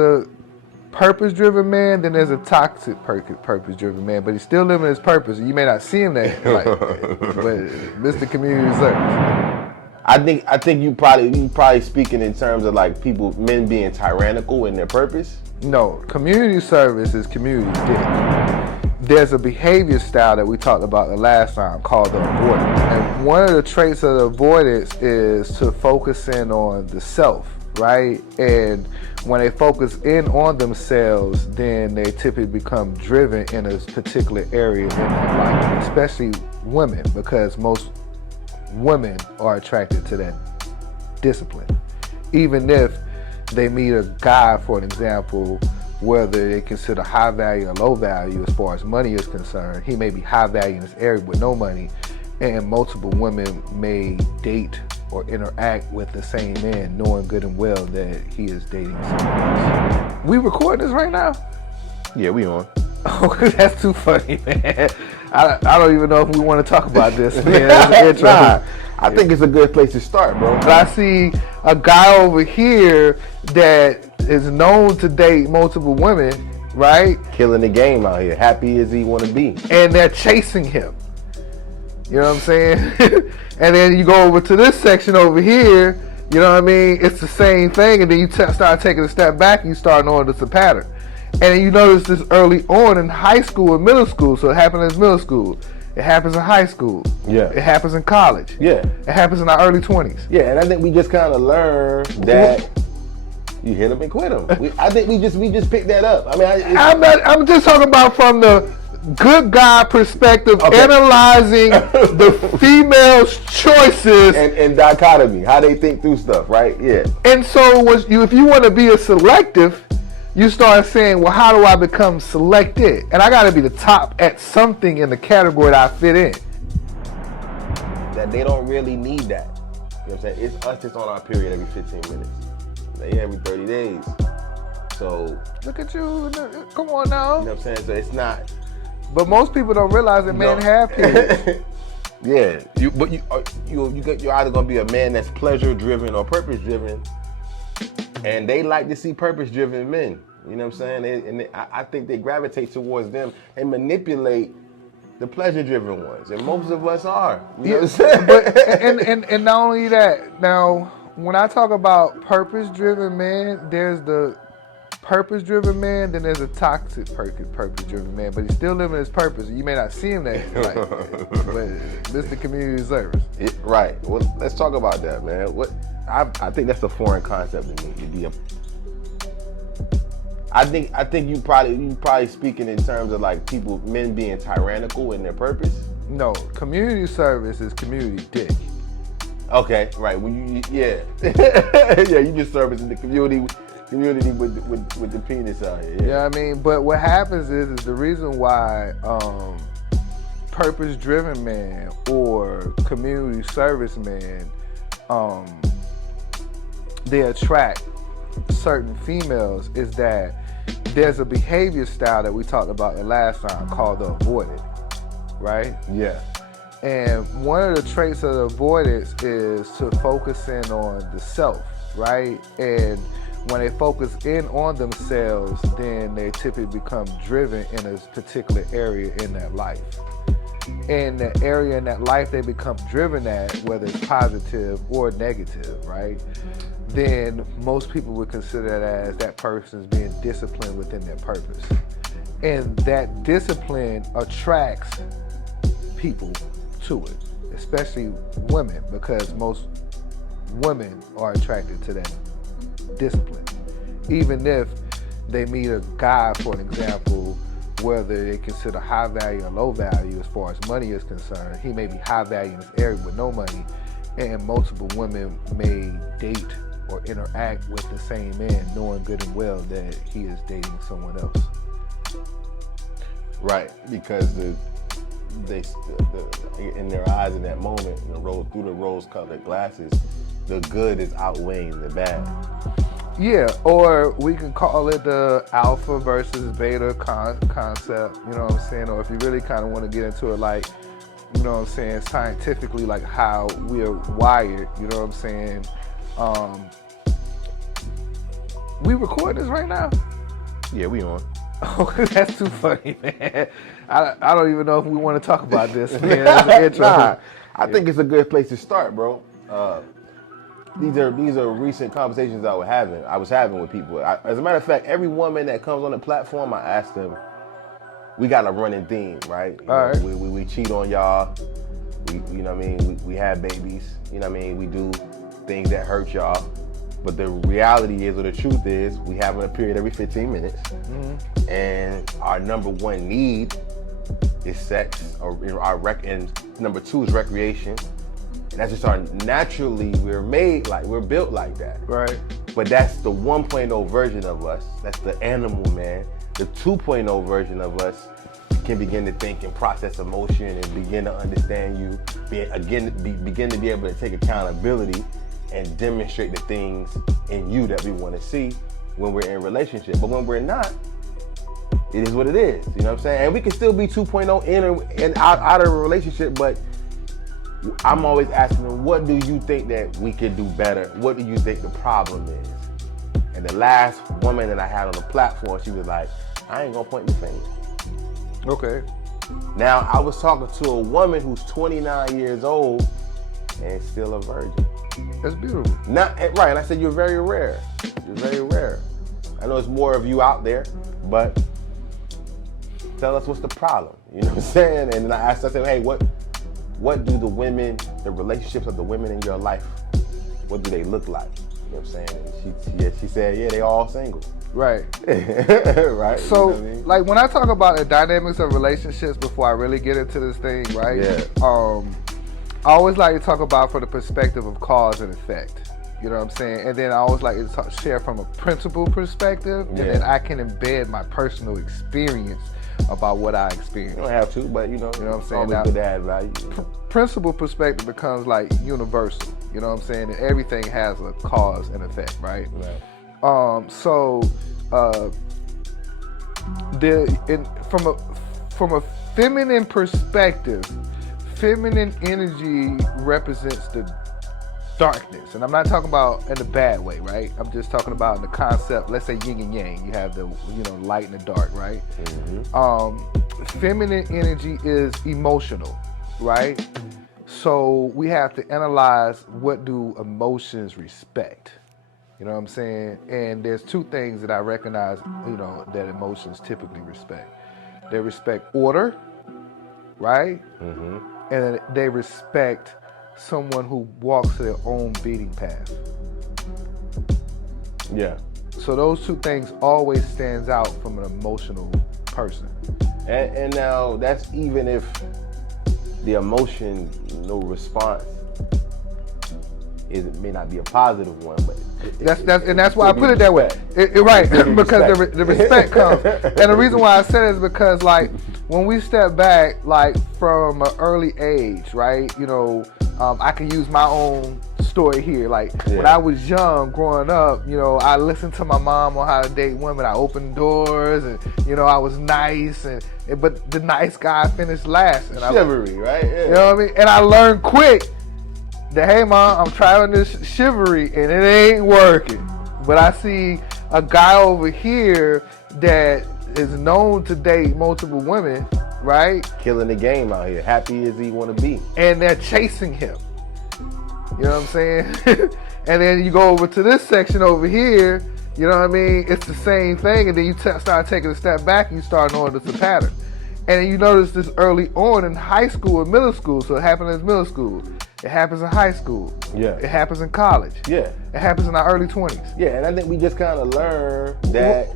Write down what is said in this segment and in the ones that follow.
the purpose-driven man, then there's a toxic purpose-driven man, but he's still living his purpose. You may not see him that, like, but Mr. Community Service. I think you probably speaking in terms of like men being tyrannical in their purpose. No, community service is community dick. There's a behavior style that we talked about the last time called the avoidance. And one of the traits of the avoidance is to focus in on the self, right? And when they focus in on themselves, then they typically become driven in a particular area in their life, especially women, because most women are attracted to that discipline. Even if they meet a guy, for an example, whether they consider high value or low value as far as money is concerned, he may be high value in this area with no money, and multiple women may date or interact with the same man, knowing good and well that he is dating someone else. We recording this right now? Yeah, we on. Oh, that's too funny, man. I don't even know if we want to talk about this, man. Nah, I think it's a good place to start, bro. But I see a guy over here that is known to date multiple women, right? Killing the game out here. Happy as he want to be. And they're chasing him. You know what I'm saying? And then you go over to this section over here, you know what I mean? It's the same thing, and then you start taking a step back and you start noticing the pattern. And then you notice this early on in high school and middle school. So it happens in middle school. It happens in high school. Yeah. It happens in college. Yeah. It happens in our early 20s. Yeah, and I think we just kind of learned that you hit them and quit them. I think we just picked that up. I mean, I'm just talking about from the good guy perspective, okay. Analyzing the female's choices and dichotomy, how they think through stuff, right? Yeah. And so, if you want to be a selective, you start saying, well, how do I become selected? And I got to be the top at something in the category that I fit in. That they don't really need that. You know what I'm saying? It's us that's on our period every 15 minutes. They every 30 days. So. Look at you. Come on now. You know what I'm saying? So it's not. But most people don't realize that men have periods. Yeah. You're either going to be a man that's pleasure-driven or purpose-driven. And they like to see purpose-driven men. You know what I'm saying? I think they gravitate towards them and manipulate the pleasure-driven ones. And most of us are. You know what I'm saying? But, and not only that, now, when I talk about purpose-driven men, there's the purpose-driven man, then there's a toxic purpose-driven man, but he's still living his purpose. You may not see him that, like, but Mr. Community Service. Right. Well, let's talk about that, man. I think that's a foreign concept to me. To be I think you probably speaking in terms of like men being tyrannical in their purpose. No, community service is community dick. Okay, right. Yeah, you just service in the community with the penis out here. Yeah, I mean, but what happens is the reason why purpose-driven man or community service man, they attract certain females is that there's a behavior style that we talked about the last time called the avoidant, right? Yeah. And one of the traits of the avoidance is to focus in on the self, right? And when they focus in on themselves, then they typically become driven in a particular area in their life. In the area in that life they become driven at, whether it's positive or negative, right? Then most people would consider that as that person is being disciplined within their purpose. And that discipline attracts people to it, especially women, because most women are attracted to that discipline. Even if they meet a guy, for an example, whether they consider high value or low value as far as money is concerned, he may be high value in this area with no money, and multiple women may date or interact with the same man, knowing good and well that he is dating someone else. Right, because they in their eyes in that moment, through the rose-colored glasses, the good is outweighing the bad. Yeah, or we can call it the alpha versus beta concept, you know what I'm saying? Or if you really kind of want to get into it, like, you know what I'm saying, scientifically, like how we are wired, you know what I'm saying? We recording this right now? Yeah, we on. Oh, that's too funny, man. I don't even know if we want to talk about this, man. As an intro. Nah, I think it's a good place to start, bro. These are recent conversations I was having with people. As a matter of fact, every woman that comes on the platform, I ask them, we got a running theme, right? All right. We cheat on y'all. You know what I mean? We have babies. You know what I mean? We do things that hurt y'all. But the reality is, or the truth is, we have a period every 15 minutes. Mm-hmm. And our number one need is sex, and number two is recreation. And that's just naturally, we're built like that. Right. But that's the 1.0 version of us. That's the animal man. The 2.0 version of us can begin to think and process emotion and begin to understand you, begin to be able to take accountability and demonstrate the things in you that we want to see when we're in a relationship. But when we're not, it is what it is. You know what I'm saying? And we can still be 2.0 in and out of a relationship, but I'm always asking them, what do you think that we could do better? What do you think the problem is? And the last woman that I had on the platform, she was like, I ain't gonna point the finger. Okay. Now, I was talking to a woman who's 29 years old and still a virgin. That's beautiful. Right, and I said, you're very rare. You're very rare. I know it's more of you out there, but tell us what's the problem. You know what I'm saying? And then I said, hey, what do the relationships of the women in your life, what do they look like? You know what I'm saying? And she said, yeah, they all single. Right. Right. So, you know what I mean? like, when I talk about the dynamics of relationships before I really get into this thing, right? Yeah. I always like to talk about from the perspective of cause and effect. You know what I'm saying? And then I always like to share from a principle perspective, and then I can embed my personal experience about what I experienced. You don't have to, but you know what I'm saying? It's always good to add value. Principle perspective becomes like universal. You know what I'm saying? And everything has a cause and effect, right? Right. From a feminine perspective, feminine energy represents the darkness, and I'm not talking about in a bad way, right? I'm just talking about in the concept. Let's say yin and yang. You have the light and the dark, right? Mm-hmm. Feminine energy is emotional, right? So we have to analyze, what do emotions respect? You know what I'm saying? And there's two things that I recognize, that emotions typically respect. They respect order, right? Mm-hmm. And they respect someone who walks their own beating path. Yeah. So those two things always stands out from an emotional person. And now that's even if the emotion, response may not be a positive one, but that's why I put it that way. Right, because the respect comes. And the reason why I said it is because, like, when we step back, like, from an early age, right, I can use my own story here. Like, when I was young, growing up, I listened to my mom on how to date women. I opened doors, and, I was nice, but the nice guy finished last. And chivalry, right? Yeah. You know what I mean? And I learned quick that, hey, mom, I'm trying this chivalry, and it ain't working. But I see a guy over here that is known to date multiple women, right? Killing the game out here. Happy as he want to be. And they're chasing him. You know what I'm saying? And then you go over to this section over here, you know what I mean? It's the same thing. And then you start taking a step back and you start noticing the pattern. And then you notice this early on in high school and middle school. So it happens in middle school. It happens in high school. Yeah. It happens in college. Yeah. It happens in our early 20s. Yeah, and I think we just kind of learn that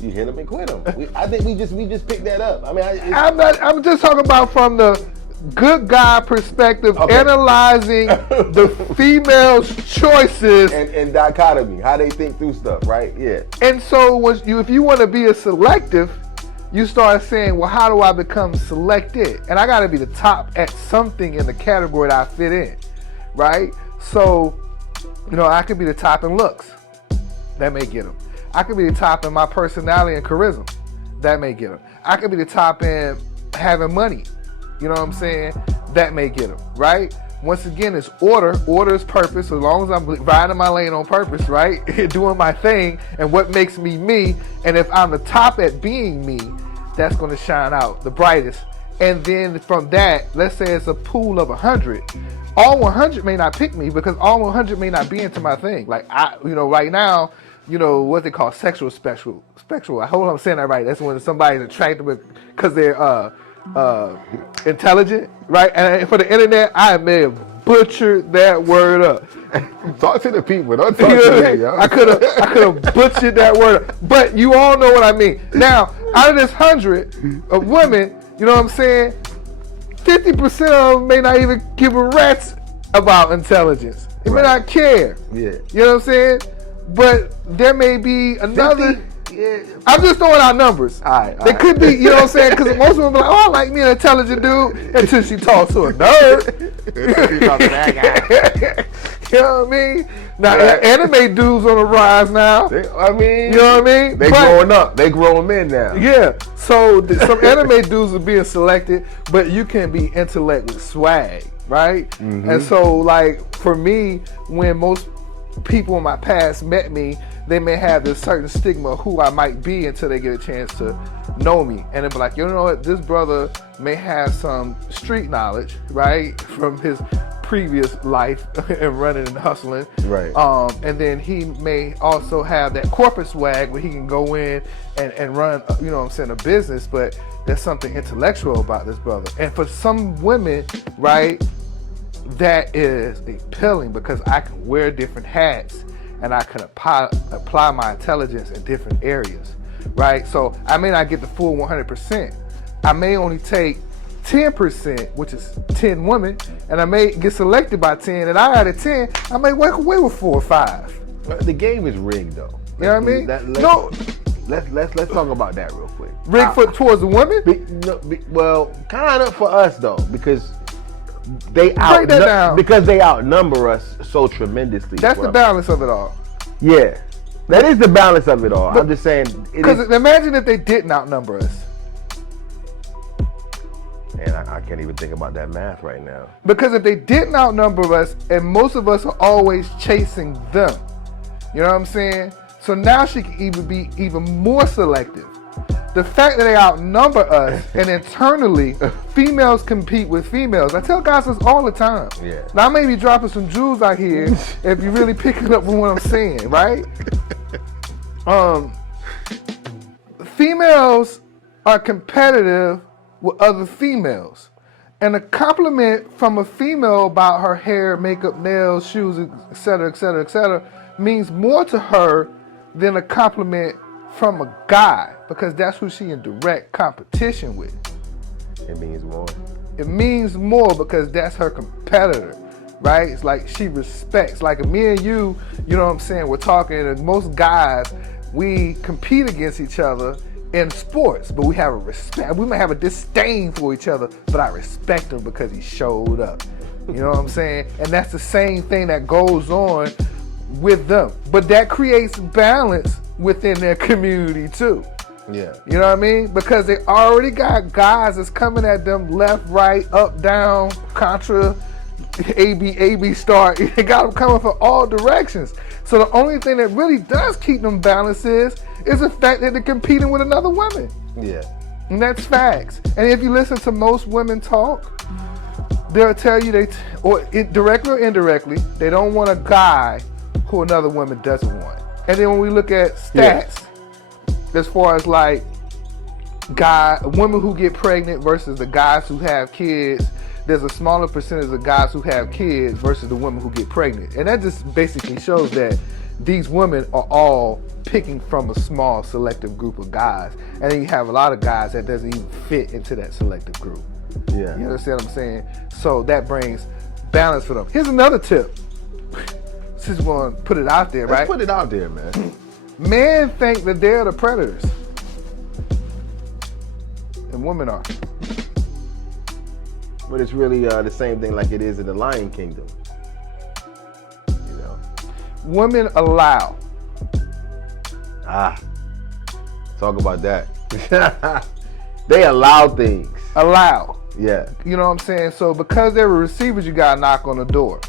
you hit them and quit them. I think we just picked that up. I mean, I'm just talking about from the good guy perspective, analyzing the female's choices and dichotomy, how they think through stuff, right? Yeah. And so if you want to be a selective, you start saying, well, how do I become selected? And I got to be the top at something in the category that I fit in, right? So, I could be the top in looks. That may get them. I could be the top in my personality and charisma. That may get them. I could be the top in having money. You know what I'm saying? That may get them, right? once again, it's order. Order is purpose. As long as I'm riding my lane on purpose, right? Doing my thing and what makes me me. And if I'm the top at being me, that's going to shine out the brightest. And then from that, let's say it's a pool of 100. All 100 may not pick me because all 100 may not be into my thing. Like right now, what they call sexual spectral. I hope I'm saying that right. That's when somebody's attracted because they're intelligent, right? And for the internet, I may have butchered that word up. Talk to the people. Don't talk to me, yo. I could have butchered that word up. But you all know what I mean. Now, out of this 100 of women, you know what I'm saying? 50% of them may not even give a rat's about intelligence. They may not care. Yeah. You know what I'm saying? But there may be another. 50? Yeah. I'm just throwing out numbers. All right. They could be, you know what I'm saying? Because most women be like, oh, I like me an intelligent dude until she talks to a nerd. She talk to that guy. You know what I mean? Now, anime dudes on the rise now. You know what I mean? Growing up. They growing men now. Yeah. So some anime dudes are being selected, but you can be intellect with swag, right? Mm-hmm. And so, like, for me, when most people in my past met me, they may have this certain stigma of who I might be until they get a chance to know me. And they'll be like, you know what, this brother may have some street knowledge, right, from his previous life and running and hustling. Right. And then he may also have that corporate swag where he can go in and run, you know what I'm saying, a business, but there's something intellectual about this brother. And for some women, right, that is appealing because I can wear different hats and I can apply my intelligence in different areas, right? So I may not get the full 100%. I may only take 10%, which is 10 women, and I may get selected by 10, and out of 10, I may walk away with 4 or 5. The game is rigged, though. You know what I mean? Let's talk about that real quick. Rigged towards the women? Well, kind of for us though, because they outnumber us so tremendously. That's the balance of it all. Yeah, that is the balance of it all. I'm just saying. Because imagine if they didn't outnumber us. And I can't even think about that math right now. Because if they didn't outnumber us, and most of us are always chasing them, you know what I'm saying? So now she can even be even more selective. The fact that they outnumber us and internally females compete with females. I tell guys this all the time. Yeah. Now I may be dropping some jewels out here if you're really picking up on what I'm saying, right? Females are competitive with other females. And a compliment from a female about her hair, makeup, nails, shoes, etc., etc., etc., means more to her than a compliment from a guy, because that's who she in direct competition with. It means more. It means more because that's her competitor, right? It's like she respects. Like me and you know what I'm saying, we're talking, and most guys, we compete against each other in sports, but we have a respect. We may have a disdain for each other, but I respect him because he showed up. You know what I'm saying? And that's the same thing that goes on with them. But that creates balance within their community too. Yeah. You know what I mean? Because they already got guys that's coming at them left, right, up, down, contra, AB star. They got them coming from all directions. So the only thing that really does keep them balanced is the fact that they're competing with another woman. Yeah. And that's facts. And if you listen to most women talk, they'll tell you directly or indirectly, they don't want a guy who another woman doesn't want. And then when we look at stats, as far as like women who get pregnant versus the guys who have kids, there's a smaller percentage of guys who have kids versus the women who get pregnant. And that just basically shows that these women are all picking from a small selective group of guys. And then you have a lot of guys that doesn't even fit into that selective group. Yeah. You understand what I'm saying? So that brings balance for them. Here's another tip. Since we want to put it out there, right? Let's put it out there, man. Men think that they're the predators. And women are. But it's really the same thing like it is in the Lion Kingdom. You know? Women allow. Talk about that. They allow things. Allow. Yeah. You know what I'm saying? So because they're receivers, you gotta knock on the door,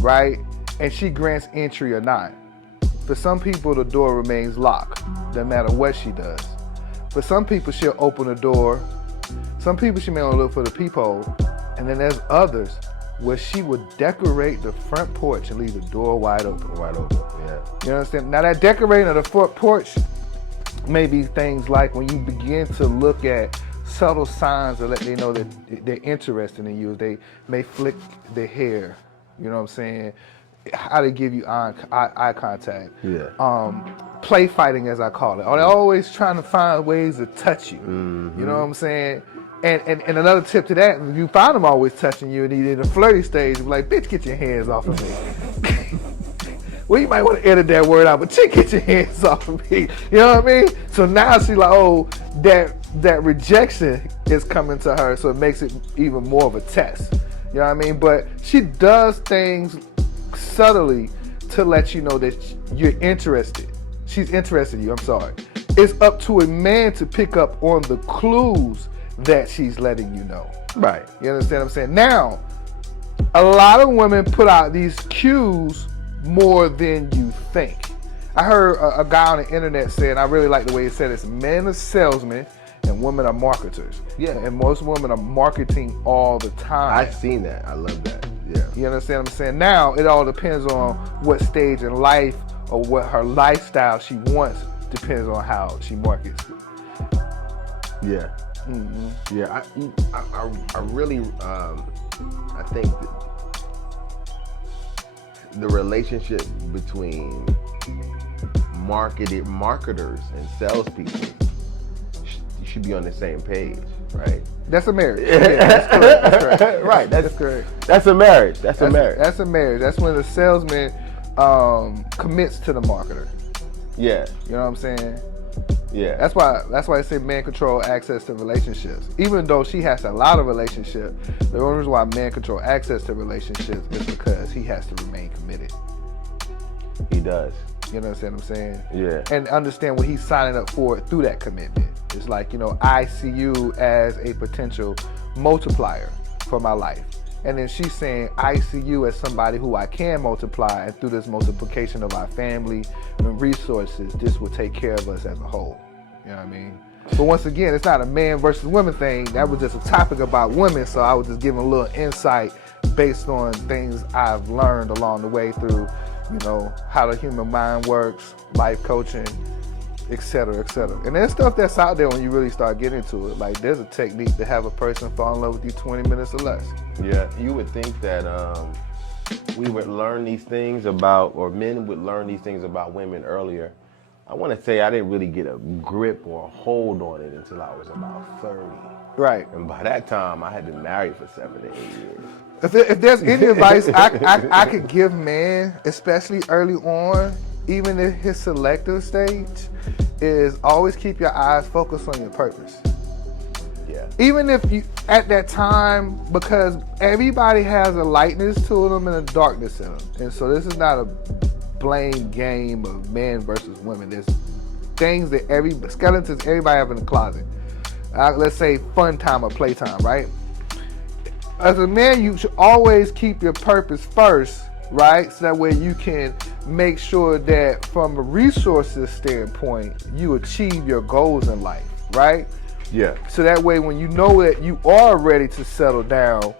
right? And she grants entry or not. For some people, the door remains locked, no matter what she does. For some people, she'll open the door. Some people, she may only look for the peephole. And then there's others where she would decorate the front porch and leave the door wide open. Wide open, yeah. You understand? Now that decorating of the front porch may be things like when you begin to look at subtle signs that let they know that they're interested in you. They may flick their hair, you know what I'm saying? How they give you eye contact. Yeah. Play fighting, as I call it. Or they're always trying to find ways to touch you. You know what I'm saying? And another tip to that, if you find them always touching you and he's in the flirty stage, be like, bitch, get your hands off of me. Well, you might want to edit that word out, but chick, get your hands off of me. You know what I mean? So now she's like, oh, that rejection is coming to her, so it makes it even more of a test. You know what I mean? But she does things subtly to let you know that you're interested. She's interested in you, I'm sorry. It's up to a man to pick up on the clues that she's letting you know. Right. You understand what I'm saying? Now, a lot of women put out these cues more than you think. I heard a guy on the internet say, and I really like the way he said this, men are salesmen and women are marketers. Yeah. And most women are marketing all the time. I've seen that. I love that. Yeah. You understand what I'm saying? Now, it all depends on what stage in life or what her lifestyle she wants, depends on how she markets. Yeah. Mm-hmm. Yeah. I really, I think that the relationship between marketers and salespeople should be on the same page, right? That's a marriage. Yeah, that's correct. That's correct. Right. That's correct. That's a marriage. That's a marriage. That's a marriage. That's when the salesman commits to the marketer. Yeah. You know what I'm saying? Yeah. That's why I say men control access to relationships. Even though she has a lot of relationships, the only reason why men control access to relationships is because he has to remain committed. He does. You understand what I'm saying? Yeah. And understand what he's signing up for through that commitment. It's like, you know, I see you as a potential multiplier for my life. And then she's saying, I see you as somebody who I can multiply, and through this multiplication of our family and resources, this will take care of us as a whole. You know what I mean? But once again, it's not a man versus women thing. That was just a topic about women, so I was just giving a little insight based on things I've learned along the way through, you know, how the human mind works, life coaching, et cetera, et cetera. And there's stuff that's out there when you really start getting into it. Like, there's a technique to have a person fall in love with you 20 minutes or less. Yeah, you would think that we would learn these things about, or men would learn these things about women earlier. I want to say I didn't really get a grip or a hold on it until I was about 30. Right. And by that time, I had been married for 7 to 8 years. If there's any advice I could give men, especially early on, even in his selective stage, is always keep your eyes focused on your purpose. Yeah. Even if you, at that time, because everybody has a lightness to them and a darkness in them. And so this is not a blame game of men versus women. There's things that skeletons everybody have in the closet. Let's say fun time or playtime, right? As a man, you should always keep your purpose first, right? So that way you can make sure that from a resources standpoint, you achieve your goals in life, right? Yeah. So that way when you know that you are ready to settle down,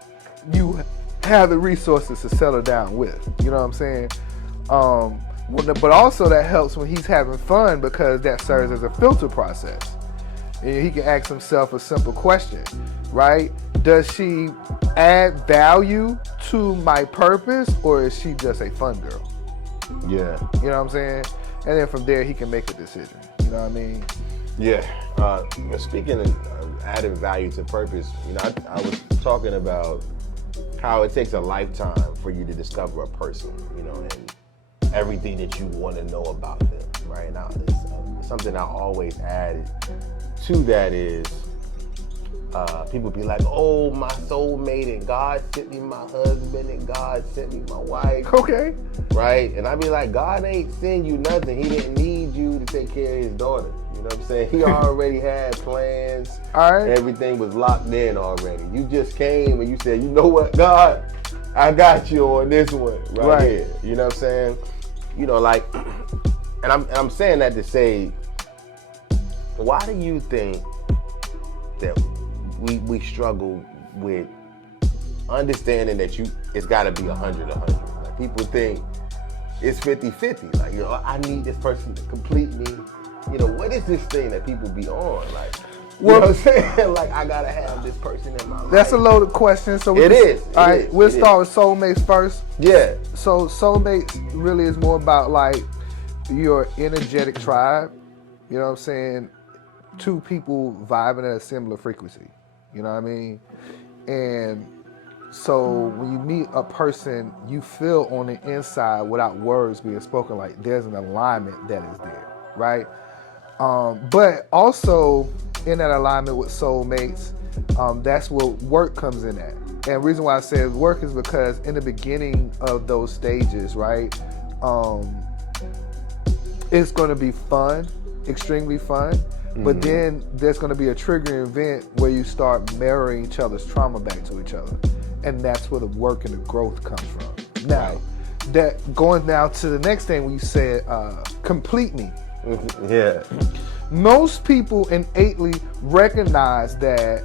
you have the resources to settle down with. You know what I'm saying? But also that helps when he's having fun, because that serves as a filter process. And he can ask himself a simple question, right? Does she add value to my purpose, or is she just a fun girl? Yeah. You know what I'm saying? And then from there, he can make a decision. You know what I mean? Yeah. Speaking of adding value to purpose, you know, I was talking about how it takes a lifetime for you to discover a person, you know, and everything that you want to know about them, right? Now, something I always add to that is people be like, oh, my soulmate, and God sent me my husband, and God sent me my wife. Okay. Right? And I be like, God ain't send you nothing. He didn't need you to take care of his daughter. You know what I'm saying? He already had plans. All right. Everything was locked in already. You just came and you said, you know what, God, I got you on this one right here. You know what I'm saying? You know, like, and I'm saying that to say, why do you think that we struggle with understanding that it's got to be 100-100? Like, people think it's 50-50. Like, you know, I need this person to complete me. You know, what is this thing that people be on? Like, you know what I'm saying? Like, I gotta have this person in my life. That's a loaded question. So it is. All right, we'll start with soulmates first. Yeah. So soulmates really is more about like your energetic tribe. You know what I'm saying? Two people vibing at a similar frequency. You know what I mean? And so when you meet a person, you feel on the inside without words being spoken, like there's an alignment that is there, right? But also in that alignment with soulmates, that's where work comes in at. And the reason why I say work is because in the beginning of those stages, right, it's going to be fun, extremely fun. Mm-hmm. But then there's going to be a triggering event where you start mirroring each other's trauma back to each other. And that's where the work and the growth comes from. Now, that going down to the next thing when you said, complete me. Yeah. Most people innately recognize that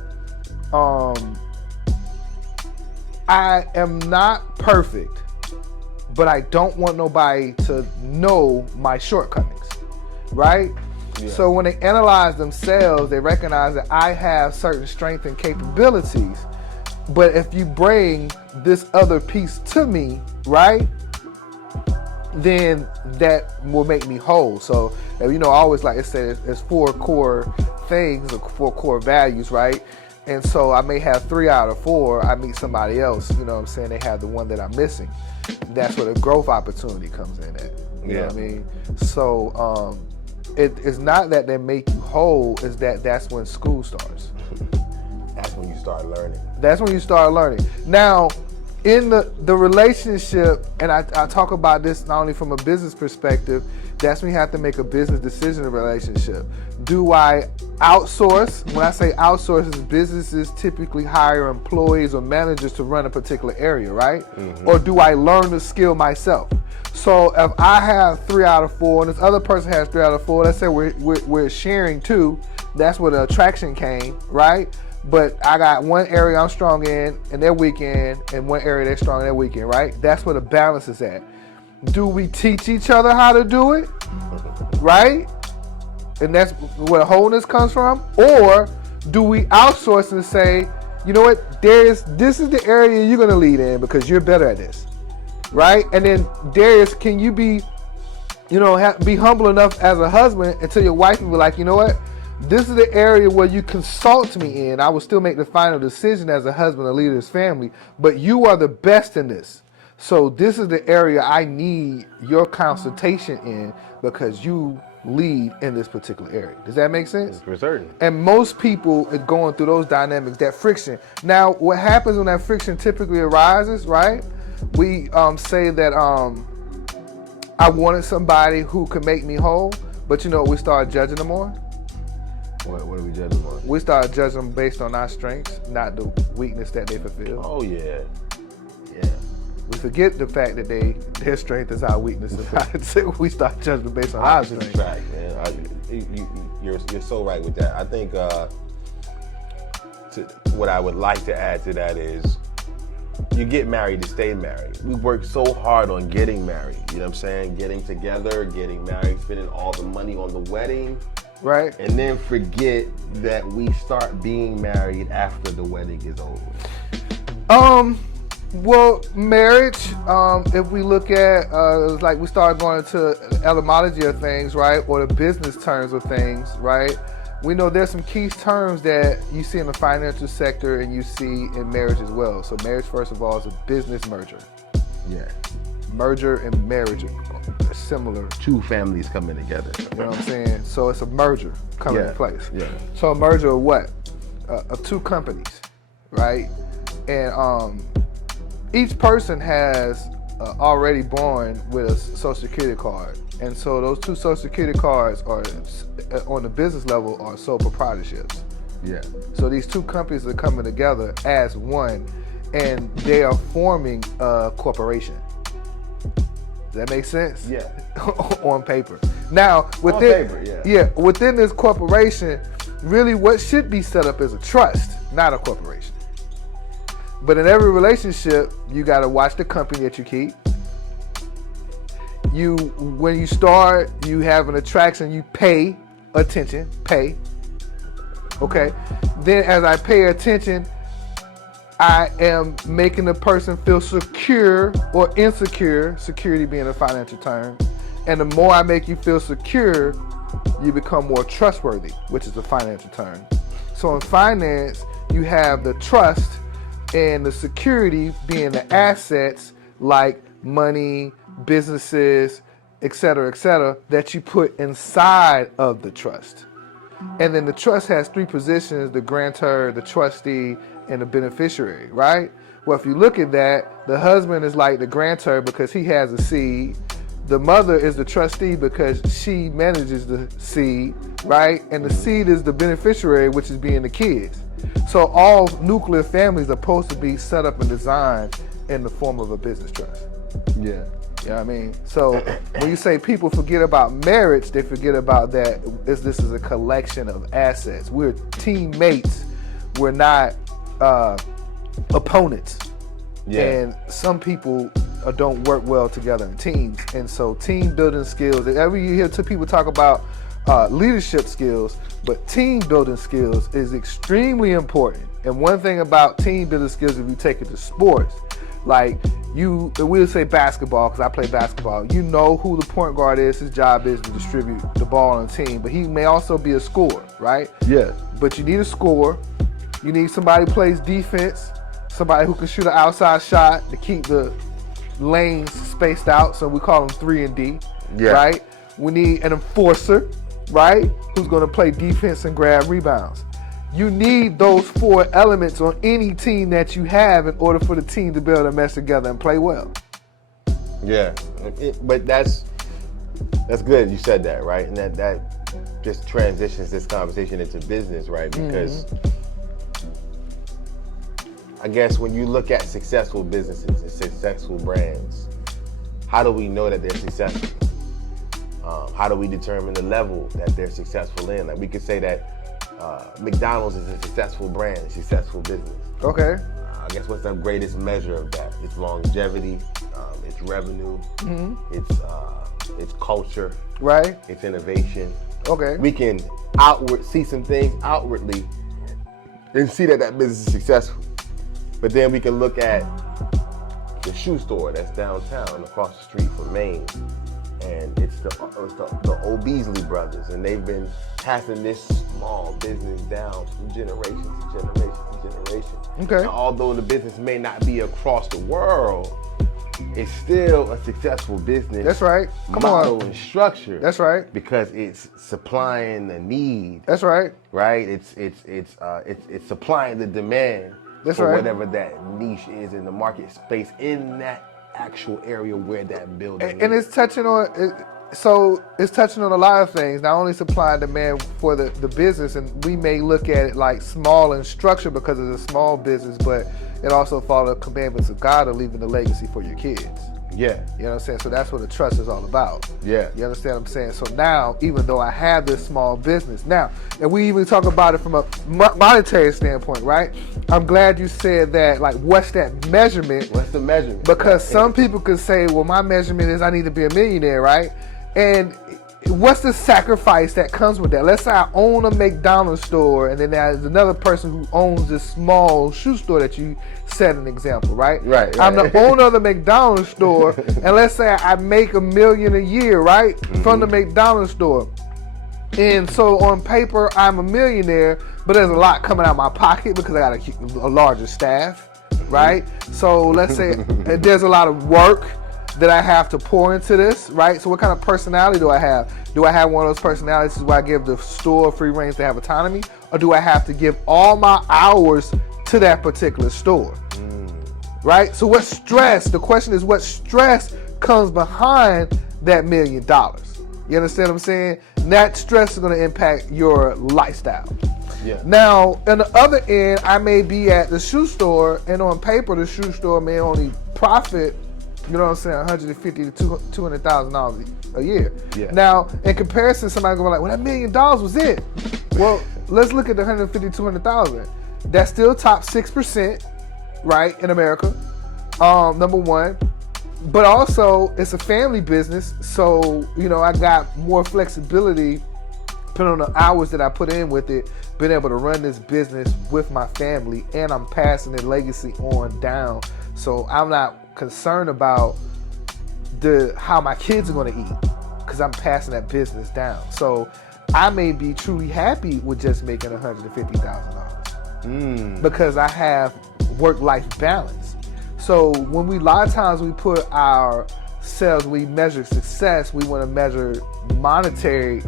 I am not perfect, but I don't want nobody to know my shortcomings, right? Yeah. So when they analyze themselves, they recognize that I have certain strengths and capabilities, but if you bring this other piece to me, right, then that will make me whole. So, you know, I always like to say there's 4 core things, or 4 core values, right? And so I may have 3 out of 4. I meet somebody else, you know what I'm saying, they have the one that I'm missing. That's where the growth opportunity comes in at. You know what I mean? So it's not that they make you whole, it's that's when school starts. That's when you start learning. That's when you start learning. Now, in the relationship, and I talk about this not only from a business perspective, that's when you have to make a business decision in a relationship. Do I outsource? When I say outsource, businesses typically hire employees or managers to run a particular area, right? Mm-hmm. Or do I learn the skill myself? So if I have 3 out of 4 and this other person has 3 out of 4, let's say we're sharing 2, that's where the attraction came, right? But I got one area I'm strong in and they're weak in, and one area they're strong in, they're weak in, right? That's where the balance is at. Do we teach each other how to do it, right? And that's where the wholeness comes from. Or do we outsource and say, you know what, Darius, this is the area you're gonna lead in because you're better at this, right? And then Darius, can you be, you know, be humble enough as a husband until your wife will be like, you know what, this is the area where you consult me in. I will still make the final decision as a husband, a leader of this family, but you are the best in this. So this is the area I need your consultation in because you lead in this particular area. Does that make sense? For certain. And most people are going through those dynamics, that friction. Now, what happens when that friction typically arises, right? We say that I wanted somebody who could make me whole, but you know what we start judging them on? What are we judging them on? We start judging them based on our strengths, not the weakness that they fulfill. Oh, yeah. Yeah. We forget the fact that their strength is our weakness. We start judging based on our strength. Right, man. You're so right with that. I think what I would like to add to that is you get married to stay married. We work so hard on getting married. You know what I'm saying? Getting together, getting married, spending all the money on the wedding. Right. And then forget that we start being married after the wedding is over. Well, marriage, if we look at, like we start going into the etymology of things, right, or the business terms of things, right, we know there's some key terms that you see in the financial sector and you see in marriage as well. So marriage, first of all, is a business merger. Yeah. Merger and marriage are similar. 2 families coming together. You know what I'm saying? So it's a merger coming into place. Yeah. So a merger of what? Of 2 companies, right? And each person has already born with a social security card, And so those two social security cards are, on the business level, are sole proprietorships. Yeah. So these two companies are coming together as one, and they are forming a corporation. Does that make sense? Yeah. On paper. Now, within, yeah. Within this corporation, really what should be set up as a trust, not a corporation. But in every relationship, you got to watch the company that you keep. When you start, you have an attraction, you pay attention, okay? Then as I pay attention, I am making the person feel secure or insecure, security being a financial term. And the more I make you feel secure, you become more trustworthy, which is a financial term. So in finance, you have the trust and the security being the assets like money, businesses, et cetera, that you put inside of the trust. And then the trust has three positions: the grantor, the trustee, and the beneficiary, right? Well, if you look at that, the husband is like the grantor because he has a seed. The mother is the trustee because she manages the seed, right? And the seed is the beneficiary, which is being the kids. So all nuclear families are supposed to be set up and designed in the form of a business trust. Yeah. You know what I mean? So when you say people forget about marriage, they forget about that this is a collection of assets. We're teammates. We're not opponents. Yeah. And some people don't work well together in teams. And so team building skills, every you hear two people talk about leadership skills, but team building skills is extremely important. And one thing about team building skills, if you take it to sports, like we'll say basketball, because I play basketball. You know who the point guard is. His job is to distribute the ball on the team, but he may also be a scorer, right? Yeah. But you need a scorer. You need somebody who plays defense, somebody who can shoot an outside shot to keep the lanes spaced out. So we call them 3 and D, right? We need an enforcer, right? Who's going to play defense and grab rebounds. You need those 4 elements on any team that you have in order for the team to be able to mesh together and play well. Yeah, but that's good you said that, right? And that just transitions this conversation into business, right? Because I guess when you look at successful businesses and successful brands, how do we know that they're successful? How do we determine the level that they're successful in? Like we could say that McDonald's is a successful brand, a successful business. Okay. I guess what's the greatest measure of that? It's longevity, it's revenue, it's culture, right? It's innovation. Okay. We can see some things outwardly and see that business is successful. But then we can look at the shoe store that's downtown across the street from Maine, and it's the O'Beasley brothers, and they've been passing this small business down from generation to generation to generation. Okay. And although the business may not be across the world, it's still a successful business. That's right. Come model on. and structure. That's right. Because it's supplying the need. That's right. Right. It's supplying the demand. That's for right. whatever that niche is in the market space in that actual area where that building and is. It's touching on it's touching on a lot of things, not only supply and demand for the business, and we may look at it like small in structure because it's a small business, but it also follows the commandments of God of leaving the legacy for your kids. Yeah. You know what I'm saying? So that's what the trust is all about. Yeah. You understand what I'm saying? So now, even though I have this small business, now, and we even talk about it from a monetary standpoint, right? I'm glad you said that, like, what's that measurement? What's the measurement? Because some people could say, well, my measurement is I need to be a millionaire, right? And what's the sacrifice that comes with that? Let's say I own a McDonald's store, and then there's another person who owns this small shoe store that you set an example, right? Right. I'm the owner of the McDonald's store, and let's say I make $1 million a year, right, from the McDonald's store. And so on paper, I'm a millionaire, but there's a lot coming out of my pocket because I got a larger staff, right? So let's say there's a lot of work that I have to pour into this, right? So what kind of personality do I have? Do I have one of those personalities where I give the store free reigns to have autonomy? Or do I have to give all my hours to that particular store? Right? So what stress, the question is what stress comes behind that $1 million? You understand what I'm saying? That stress is going to impact your lifestyle. Yeah. Now, on the other end, I may be at the shoe store, and on paper, the shoe store may only profit, you know what I'm saying, $150,000 to $200,000 a year. Yeah. Now, in comparison, somebody going to be like, well, that $1 million was it. Well, let's look at the $150,000, $200,000. That's still top 6%, right, in America, number one. But also, it's a family business, so, you know, I got more flexibility depending on the hours that I put in with it, being able to run this business with my family, and I'm passing the legacy on down. So I'm not concerned about how my kids are going to eat, because I'm passing that business down. So I may be truly happy with just making $150,000 because I have work-life balance. So when a lot of times we put ourselves, we measure success, we want to measure monetary,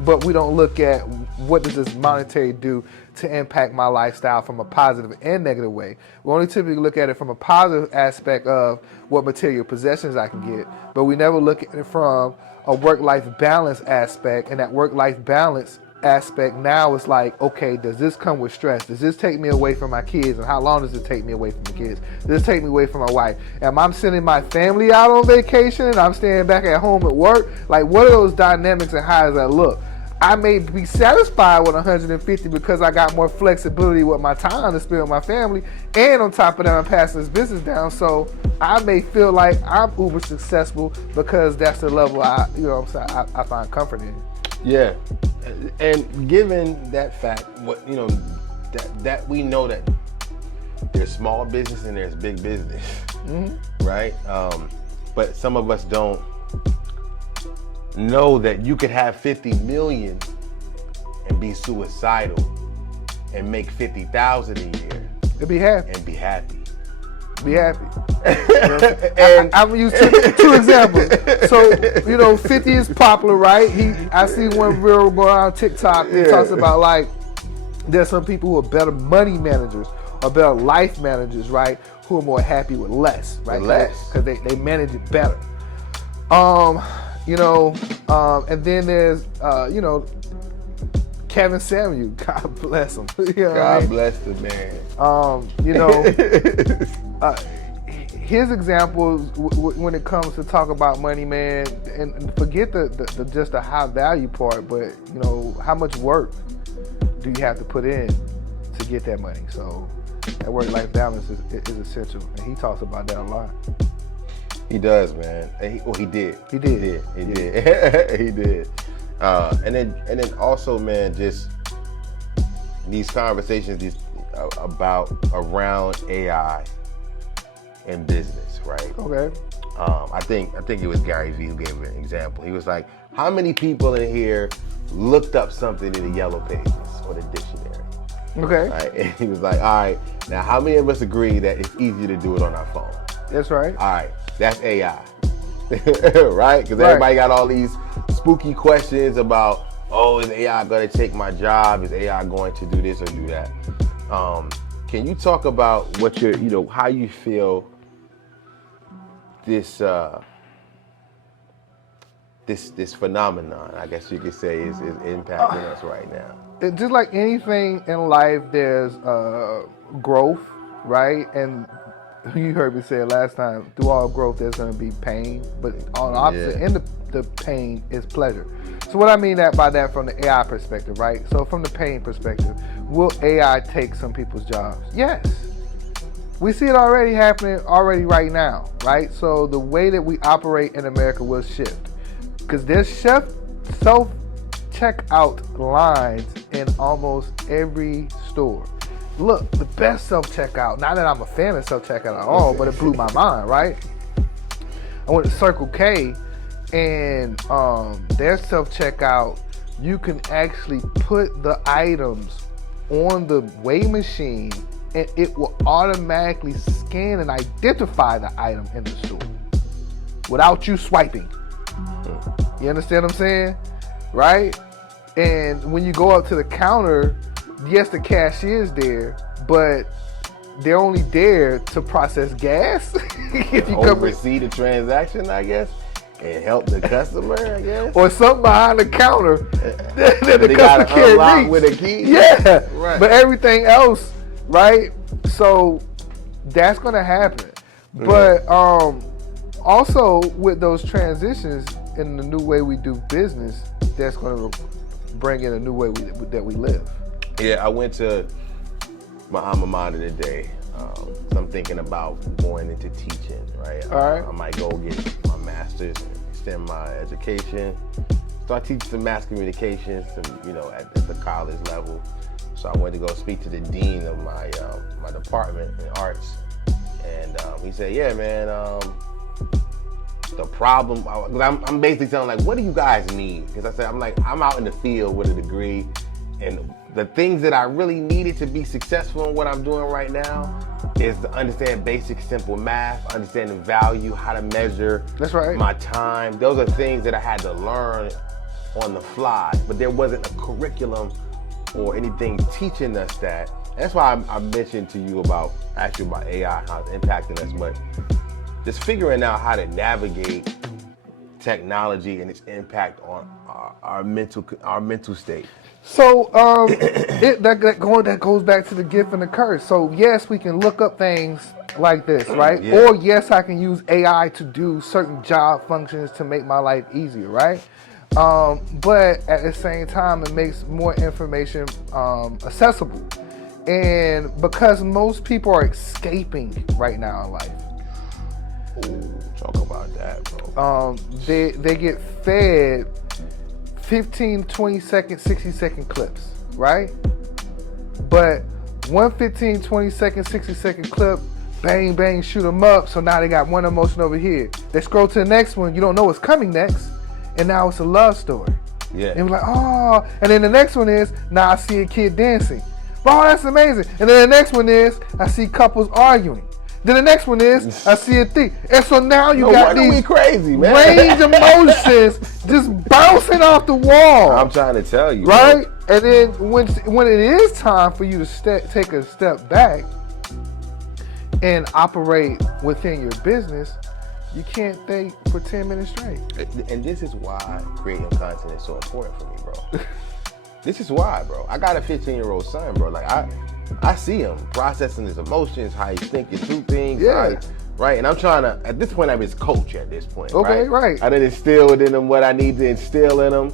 but we don't look at what does this monetary do to impact my lifestyle from a positive and negative way. We only typically look at it from a positive aspect of what material possessions I can get, but we never look at it from a work-life balance aspect. And that work-life balance aspect now is like, okay, does this come with stress? Does this take me away from my kids? And how long does it take me away from the kids? Does this take me away from my wife? Am I sending my family out on vacation and I'm staying back at home at work? Like, what are those dynamics and how does that look? I may be satisfied with 150 because I got more flexibility with my time to spend with my family, and on top of that, I'm passing this business down. So I may feel like I'm uber successful because that's the level I find comfort in. Yeah, and given that fact, that we know that there's small business and there's big business, right? But some of us don't know that you could have 50 million and be suicidal and make 50,000 a year And be happy. and be happy. Be happy. And I'm gonna use two examples. So, 50 is popular, right? I see one reel going on TikTok. It talks about like there's some people who are better money managers or better life managers, right? Who are more happy with less, right? Because they manage it better. And then there's Kevin Samuel, God bless him. God bless the man. His examples when it comes to talk about money, man, and forget the just the high value part, but how much work do you have to put in to get that money? So that work-life balance is essential, and he talks about that a lot. He does, man. He did. He did. He did. He did. And then also, man, just these conversations around AI in business, right? Okay. I think it was Gary Vee who gave an example. He was like, how many people in here looked up something in the yellow pages or the dictionary? Okay. Right? And he was like, all right, now how many of us agree that it's easier to do it on our phone? That's right. All right, that's AI, right? Because everybody got all these spooky questions about, is AI going to take my job? Is AI going to do this or do that? Can you talk about what how you feel this this phenomenon, I guess you could say, is impacting us right now? Just like anything in life, there's growth, right? And you heard me say it last time, through all growth, there's going to be pain, but on the opposite end of the pain is pleasure. So what I mean by that from the AI perspective, right? So from the pain perspective, will AI take some people's jobs? Yes. We see it already happening right now, right? So the way that we operate in America will shift, because there's self-checkout lines in almost every store. Look, the best self-checkout, not that I'm a fan of self-checkout at all, but it blew my mind, right? I went to Circle K, and their self-checkout, you can actually put the items on the weigh machine, and it will automatically scan and identify the item in the store without you swiping. You understand what I'm saying? Right? And when you go up to the counter, yes, the cashier's there, but they're only there to process gas. If you oversee the transaction, I guess. And help the customer, I guess. Or something behind the counter that the They customer gotta can't unlock reach. with a key. Yeah, Right. but everything else, right? So that's gonna happen. But also with those transitions in the new way we do business, that's gonna bring in a new way that we live. Yeah, I went to my alma mater today. So I'm thinking about going into teaching, right? All right. I might go get my master's, extend my education, start teaching some mass communications, at the college level. So I went to go speak to the dean of my my department in arts, and he said, "Yeah, man, the problem." I'm basically telling like, "What do you guys need?" Because I said, I'm out in the field with a degree, and the things that I really needed to be successful in what I'm doing right now is to understand basic, simple math, understand the value, how to measure That's right. my time. Those are things that I had to learn on the fly, but there wasn't a curriculum or anything teaching us that. That's why I mentioned to you about AI, how it's impacting us, but just figuring out how to navigate technology and its impact on our mental state. So that goes back to the gift and the curse. So yes, we can look up things like this, right? Yeah. Or yes, I can use AI to do certain job functions to make my life easier, right? But at the same time, it makes more information accessible. And because most people are escaping right now in life, Ooh, talk about that, bro. they get fed 15, 20 second, 60 second clips, right? But one 15, 20 second, 60 second clip, bang, bang, shoot them up. So now they got one emotion over here. They scroll to the next one. You don't know what's coming next. And now it's a love story. Yeah. And we're like, oh. And then the next one is, now I see a kid dancing. Oh, that's amazing. And then the next one is, I see couples arguing. Then the next one is, I see a thing. And so now you got these we crazy, man. range emotions just bouncing off the wall. I'm trying to tell you, right? bro. And then when it is time for you to take a step back and operate within your business, you can't think for 10 minutes straight. And this is why creating content is so important for me, bro. This is why, bro. I got a 15-year-old son, bro. Like I see him processing his emotions, how he's thinking through things, Yeah. right? And I'm trying to, at this point, I'm his coach at this point, Okay, right. I done instilled in him what I need to instill in him.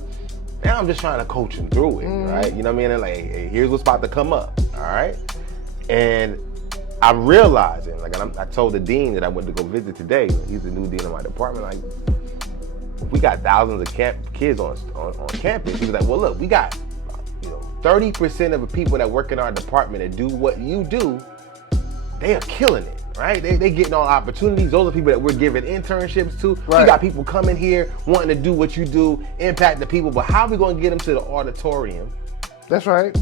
Now I'm just trying to coach him through it, right? You know what I mean? And like, hey, here's what's about to come up, all right? And I'm realizing, like, I told the dean that I went to go visit today. He's the new dean of my department. Like, we got thousands of kids on campus. He was like, well, look, we got 30% of the people that work in our department that do what you do, they are killing it, right? They getting all opportunities. Those are people that we're giving internships to. Right. We got people coming here wanting to do what you do, impact the people, but how are we going to get them to the auditorium That's right.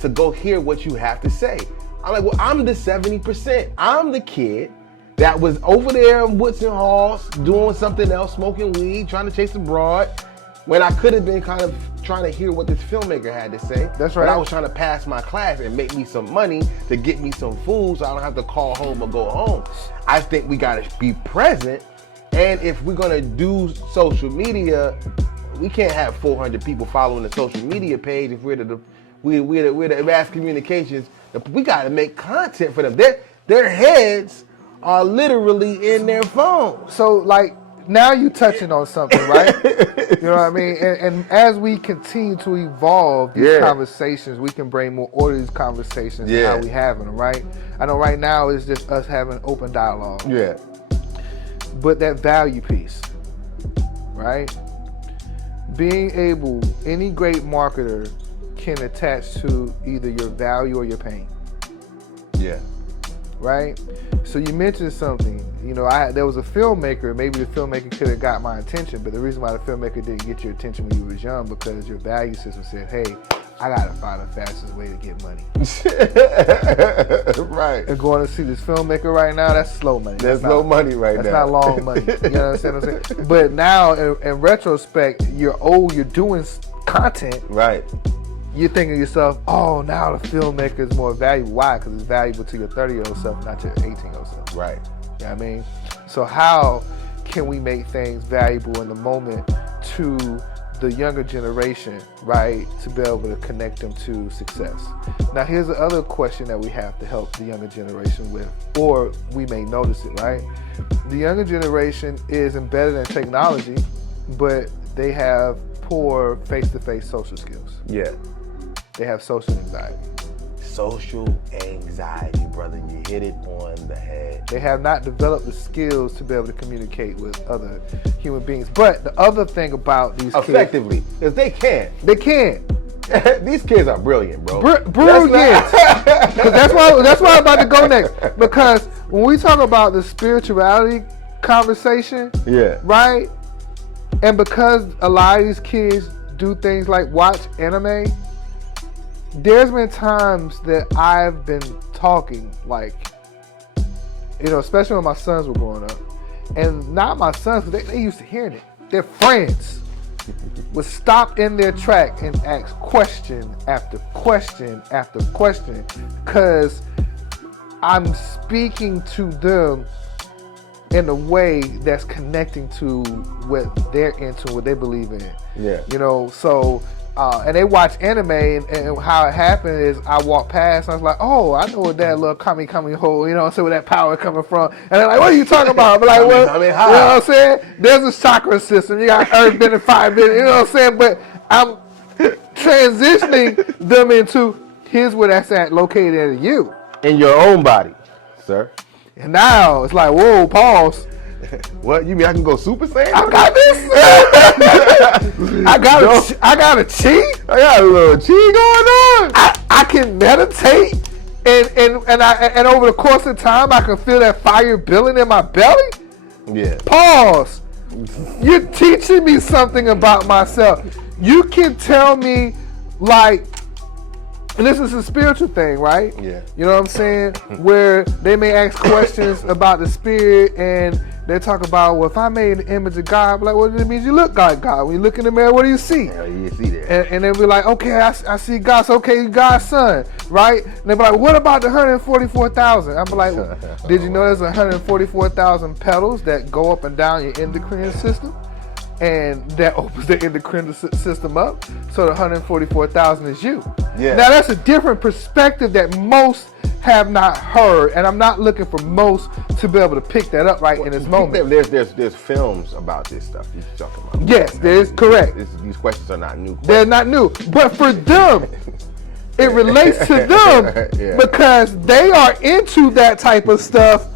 to go hear what you have to say? I'm like, well, I'm the 70%. I'm the kid that was over there in Woodson Halls doing something else, smoking weed, trying to chase a broad, when I could have been kind of trying to hear what this filmmaker had to say. That's right. But I was trying to pass my class and make me some money to get me some food so I don't have to call home or go home. I think we gotta be present, and if we're gonna do social media, we can't have 400 people following the social media page if we're the mass communications. We gotta make content for them. Their heads are literally in their phones. So like, now you touching on something, right? You know what I mean? And as we continue to evolve these conversations, we can bring more order to these conversations and how we having them, right? I know right now it's just us having open dialogue. Yeah. But that value piece, right? Being able, any great marketer can attach to either your value or your pain. Yeah. Right? So you mentioned something, there was a filmmaker, maybe the filmmaker could have got my attention, but the reason why the filmmaker didn't get your attention when you was young, because your value system said, hey, I gotta find the fastest way to get money. Right. And going to see this filmmaker right now, that's slow money. That's slow money right now. That's not long money. You know what I'm saying? But now, in retrospect, you're old, you're doing content. Right. You're thinking to yourself, oh, now the filmmaker is more valuable. Why? Because it's valuable to your 30-year-old self, not your 18-year-old self. Right. You know what I mean? So how can we make things valuable in the moment to the younger generation, right, to be able to connect them to success. Now, here's the other question that we have to help the younger generation with, or we may notice it, right? The younger generation is embedded in technology, but they have poor face-to-face social skills. Yeah. They have social anxiety. Social anxiety, brother. You hit it on the head. They have not developed the skills to be able to communicate with other human beings. But the other thing about these kids... Effectively, because they can't. They can't. These kids are brilliant, bro. Brilliant. Because that's why I'm about to go next. Because when we talk about the spirituality conversation, yeah, right? And because a lot of these kids do things like watch anime, there's been times that I've been talking, like, you know, especially when my sons were growing up. And not my sons, because they used to hearing it. Their friends would stop in their track and ask question after question after question, because I'm speaking to them in a way that's connecting to what they're into, what they believe in. Yeah. You know, so... and they watch anime, and how it happened is I walked past and I was like, oh, I know where that little kami hole, you know, so where that power coming from. And they're like, what are you talking about? I'm like, well, you know what I'm saying? There's a chakra system. You got earth, been in 5 minutes, you know what I'm saying? But I'm transitioning them into, here's where that's at, located in you. In your own body, sir. And now it's like, whoa, pause. What, you mean I can go Super Saiyan? I got this. I got a chi. I got a little chi going on. I can meditate, and over the course of time, I can feel that fire building in my belly. Yeah. Pause. You're teaching me something about myself. You can tell me, like, and this is a spiritual thing, right? Yeah. You know what I'm saying? Where they may ask questions about the spirit, and they talk about, well, if I made an image of God, I'm like, well, it means you look like God. When you look in the mirror, what do you see? Yeah, you see that. And they'll be like, okay, I see God. So, okay, you God's son, right? And they'll be like, what about the 144,000? I'm like, well, did you know there's 144,000 petals that go up and down your endocrine system? And that opens the endocrine system up. So the 144,000 is you. Yeah. Now, that's a different perspective that most have not heard, and I'm not looking for most to be able to pick that up in this moment. There's films about this stuff you're talking about. Yes, that is correct. These questions are not new questions. They're not new, but for them, it relates to them yeah. because they are into that type of stuff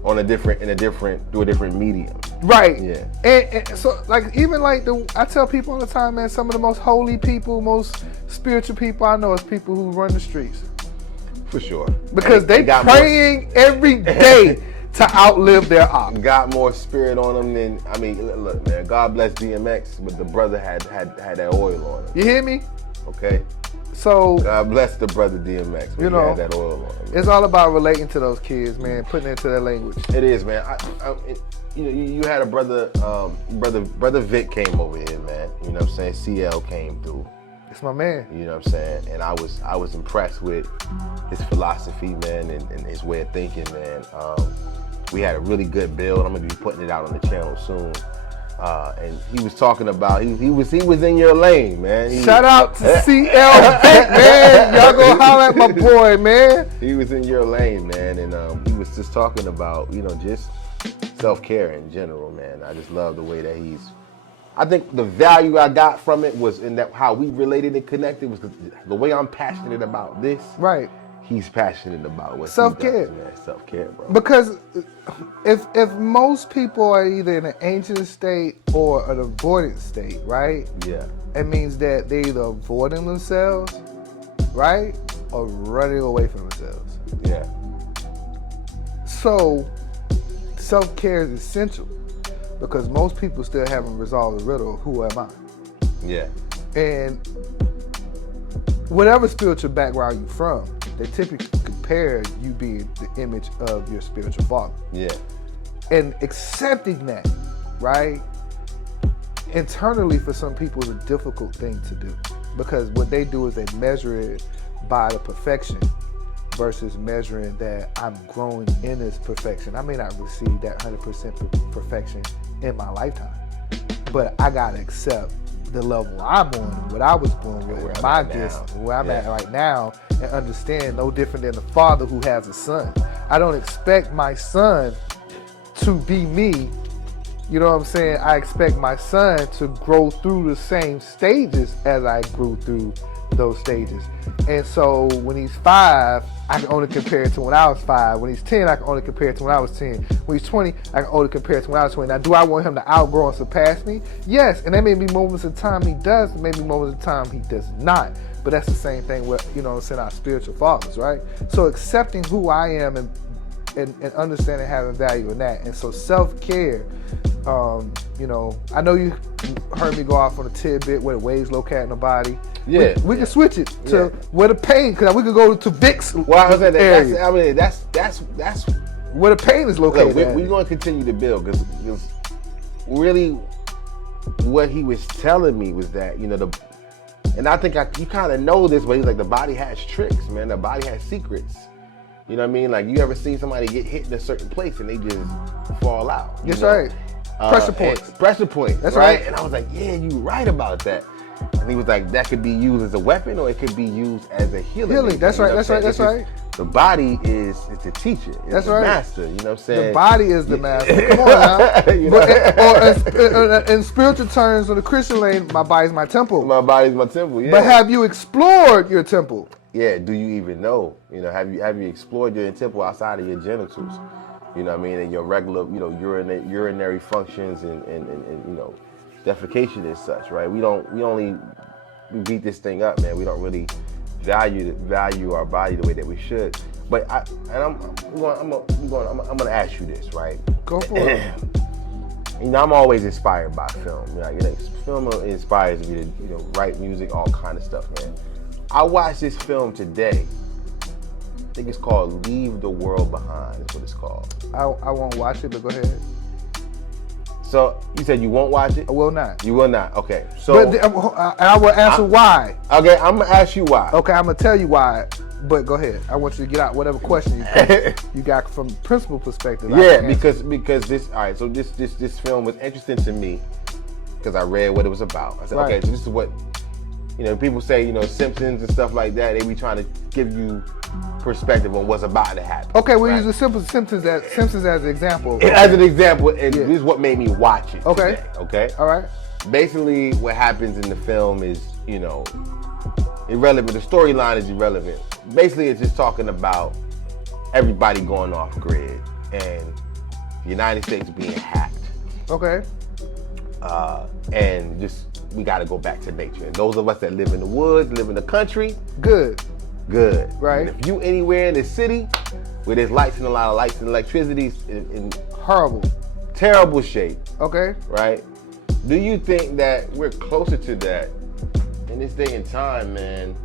through a different medium. Right. Yeah. And so, like, even like I tell people all the time, man, some of the most holy people, most spiritual people I know is people who run the streets. For sure. Because they praying every day to outlive their op. Got more spirit on them than, I mean, look, man, God bless DMX, but the brother had that oil on him. You hear me? Okay. So God bless the brother DMX, but you know, he had that oil on him. It's all about relating to those kids, man, putting it into their language. It is, man. You had a brother, brother Vic came over here, man. You know what I'm saying? CL came through. It's my man. You know what I'm saying? And I was impressed with his philosophy, man, and his way of thinking, man. We had a really good build. I'm gonna be putting it out on the channel soon. And he was talking about he was in your lane, man. Shout out to CL Vic, man. Y'all go holler at my boy, man. He was in your lane, man, and he was just talking about, you know, just self-care in general, man. I just love the way that I think the value I got from it was in that how we related and connected was the way I'm passionate about this. Right. He's passionate about what self-care. He does, man. Self-care, bro. Because if most people are either in an anxious state or an avoidant state, right? Yeah. It means that they're either avoiding themselves, right? Or running away from themselves. Yeah. So self-care is essential because most people still haven't resolved the riddle of who am I? Yeah. And whatever spiritual background you're from, they typically compare you being the image of your spiritual father. Yeah. And accepting that, right, internally for some people is a difficult thing to do because what they do is they measure it by the perfection versus measuring that I'm growing in this perfection. I may not receive that 100% perfection in my lifetime, but I gotta accept the level I'm on, what I was born with, my gifts, where I'm at right now, and understand no different than the father who has a son. I don't expect my son to be me. You know what I'm saying? I expect my son to grow through the same stages as I grew through those stages. And so when he's 5, I can only compare it to when I was 5. When he's 10, I can only compare it to when I was 10. When he's 20, I can only compare it to when I was 20. Now, do I want him to outgrow and surpass me? Yes, and there may be moments of time he does, and maybe moments of time he does not. But that's the same thing with, you know what I'm saying, our spiritual fathers, right? So accepting who I am and understanding having value in that. And so self-care, you know, I know you heard me go off on a tidbit where the waves located in the body. Yeah, we can switch it to where the pain, because we could go to Vic's area. That's where the pain is located. Look, we're going to continue to build because really what he was telling me was that, you know, and I think you kind of know this, but he's like, the body has tricks, man. The body has secrets. You know what I mean? Like, you ever seen somebody get hit in a certain place and they just fall out? That's right. Pressure points. Pressure points. That's right. And I was like, yeah, you're right about that. And he was like, that could be used as a weapon or it could be used as a healing. That's right. That's right. The body is the teacher. It's the master. You know what I'm saying? The body is the master. Come on now. You know? Or in spiritual terms, in the Christian lane, my body's my temple. My body's my temple, yeah. But have you explored your temple? Yeah, do you even know? You know, have you explored your temple outside of your genitals? You know what I mean? And your regular, you know, urinary functions and you know, defecation and such, right? We beat this thing up, man. We don't really value our body the way that we should. But I'm gonna ask you this, right? Go for it. You know, I'm always inspired by film. You know, film inspires me to, you know, write music, all kind of stuff, man. I watched this film today. I think it's called Leave the World Behind. That's what it's called. I won't watch it, but go ahead. So you said you won't watch it? I will not. You will not. Okay. So but I will answer why. Okay, I'm gonna ask you why. Okay, I'm gonna tell you why. But go ahead. I want you to get out whatever question you got from principal perspective. Yeah, because this. All right. So this film was interesting to me because I read what it was about. I said, okay, so this is what, you know, people say, you know, Simpsons and stuff like that. They be trying to give you perspective on what's about to happen. Okay, we'll use the Simpsons as an example. As an example, and this is what made me watch it. Okay. Today, okay. All right. Basically, what happens in the film is, you know, irrelevant. The storyline is irrelevant. Basically, it's just talking about everybody going off grid and the United States being hacked. Okay. And just, we got to go back to nature. And those of us that live in the woods, live in the country, good. Right. And if you anywhere in the city where there's lights and a lot of lights and electricity in terrible shape. Okay. Right. Do you think that we're closer to that in this day and time, man?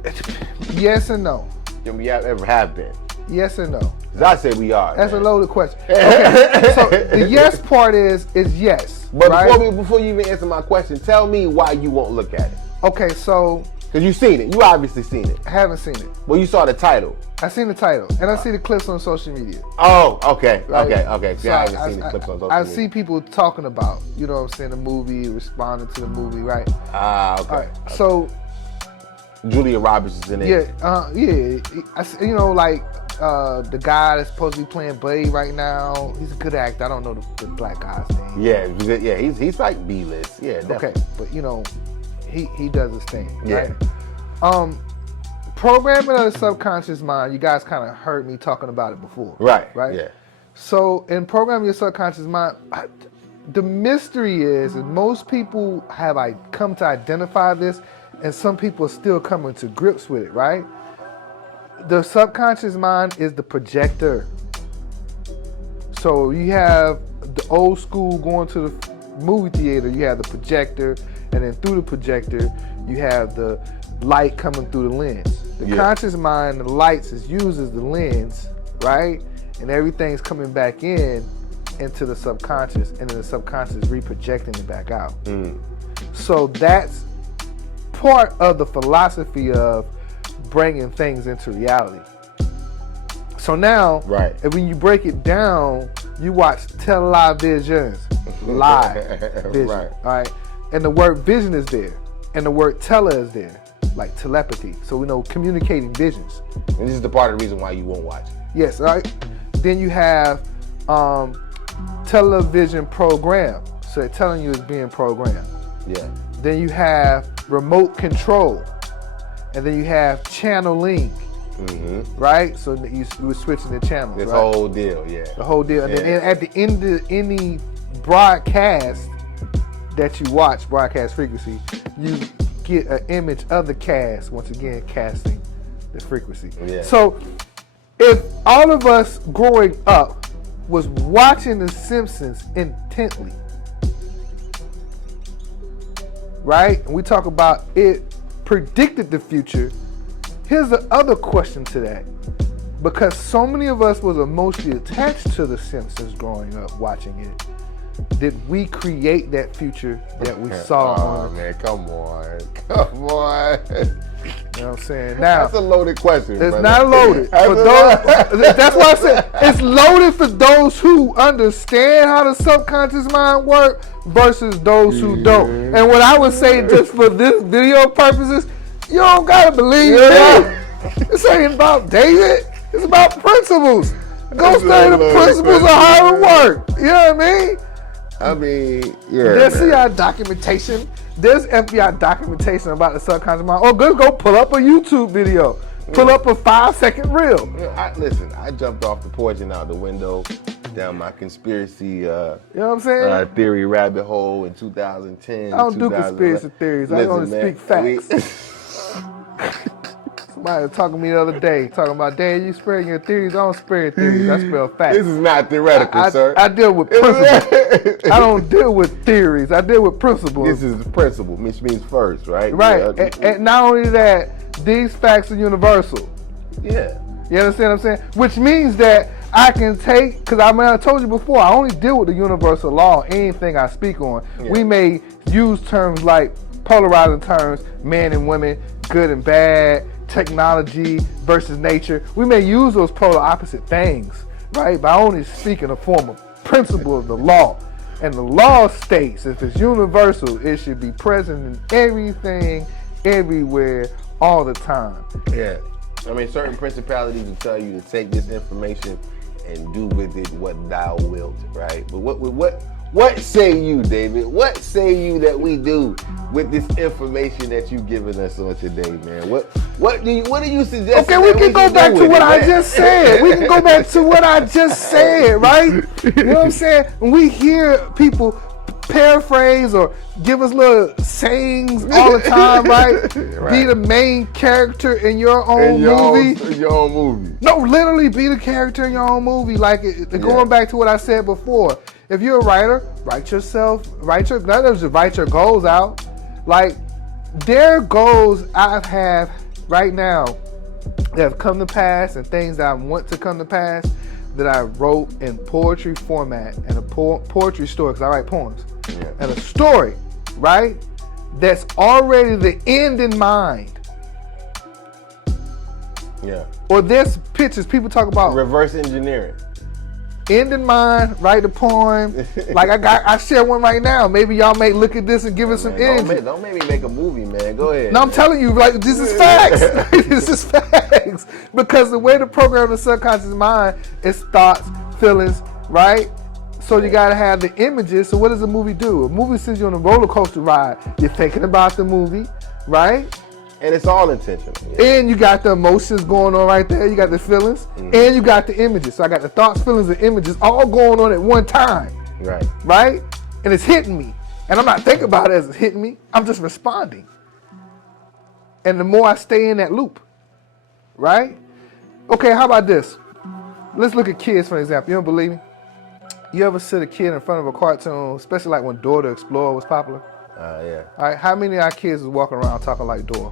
Yes and no. Than we ever have been. Yes and no. As I say, we are. That's a loaded question. Okay. So the yes part is yes. But right? before you even answer my question, tell me why you won't look at it. Okay, so because you've seen it. You obviously seen it. I haven't seen it. Well, you saw the title. I seen the title, and I see the clips on social media. Oh, okay, right? okay. So I haven't seen the clips on social media. I see people talking about, you know what I'm saying, the movie, responding to the movie, right? Okay. All right. Okay. So Julia Roberts is in it. Yeah. You know, like the guy that's supposed to be playing Blade right now. He's a good actor. I don't know the black guy's name. Yeah. He's like B-list. Yeah. Definitely. Okay, but you know, he does his thing. Right? Yeah. Programming of the subconscious mind. You guys kind of heard me talking about it before. Right. Yeah. So in programming your subconscious mind, the mystery is, and most people have come to identify this, and some people are still coming to grips with it, right? The subconscious mind is the projector. So you have the old school going to the movie theater, you have the projector, and then through the projector, you have the light coming through the lens. The conscious mind, the lights is used as the lens, right? And everything's coming back into the subconscious, and then the subconscious is reprojecting it back out. So that's part of the philosophy of bringing things into reality. So now, Right. and when you break it down, you watch televisions, live vision, Right. all right? And the word vision is there, and the word tele is there, like telepathy. So we know communicating visions. And this is the part of the reason why you won't watch it. Yes, all right? Then you have television program. So they're telling you it's being programmed. Yeah. Then you have remote control. And then you have channeling, right? So you were switching the channels, This right? whole deal, yeah. The whole deal. And Yeah. then at the end of any broadcast that you watch, broadcast frequency, you get an image of the cast, once again, casting the frequency. Yeah. So if all of us growing up was watching The Simpsons intently, right? And we talk about it predicted the future. Here's the other question to that. Because so many of us was emotionally attached to The Simpsons growing up watching it, did we create that future that we saw on? Man, come on. Come on. You know what I'm saying? Now, That's a loaded question. it's brother. not loaded. For those, that's why I said it's loaded for those who understand how the subconscious mind works versus those who don't. And what I would say just for this video purposes, you don't gotta believe me. This ain't about David. It's about principles. Go study the principles of how it works. You know what I mean? I mean, yeah. There's man. CIA documentation. There's FBI documentation about the subconscious mind. Or go pull up a YouTube video. Pull up a 5-second reel. Listen, I jumped off the porch and out the window down my conspiracy You know what I'm saying? theory rabbit hole in 2010. I don't do 2011. conspiracy theories. I only Listen, speak man, facts. Somebody was talking to me the other day, talking about, Dad, you spreading your theories. I don't spread theories. I spell facts. This is not theoretical, sir. I deal with principles. I don't deal with theories. I deal with principles. This is the principle, which means first, right? Right. Yeah. And not only that, these facts are universal. Yeah. You understand what I'm saying? Which means that I can take, because I told you before, I only deal with the universal law, anything I speak on. Yeah. We may use terms like polarizing terms, men and women, good and bad, technology versus nature. We may use those polar opposite things, right? But I only speak in the form of principle of the law. And the law states if it's universal, it should be present in everything, everywhere, all the time. Yeah. I mean, certain principalities will tell you to take this information and do with it what thou wilt, right? But what say you, David? What say you that we do with this information that you've given us on today, man? What do you suggest? Okay, we can go back to what I just said. We can go back to what I just said, right? You know what I'm saying? When we hear people paraphrase or give us little sayings all the time, right? Be the main character in your own movie. In your own movie. No, literally be the character in your own movie. Like going back to what I said before. If you're a writer, write your goals out. Like there are goals I have right now that have come to pass and things that I want to come to pass that I wrote in poetry format and a poetry story, because I write poems. Yeah. And a story, right? That's already the end in mind. Yeah. Or there's pictures people talk about Reverse engineering. end in mind, write a poem. Like I share one right now. Maybe y'all may look at this and give it some energy. Don't make me make a movie, man. Go ahead. No, I'm telling you, like this is facts. This is facts. Because the way to program the subconscious mind is thoughts, feelings, right? So you gotta have the images. So what does a movie do? A movie sends you on a roller coaster ride. You're thinking about the movie, right? And it's all intentional. Yeah. And you got the emotions going on right there. You got the feelings, and you got the images. So I got the thoughts, feelings, and images all going on at one time. Right. Right? And it's hitting me. And I'm not thinking about it as it's hitting me. I'm just responding. And the more I stay in that loop, right? Okay, how about this? Let's look at kids, for example. You don't believe me? You ever sit a kid in front of a cartoon, especially like when Dora the Explorer was popular? Yeah. All right, how many of our kids is walking around talking like Dora?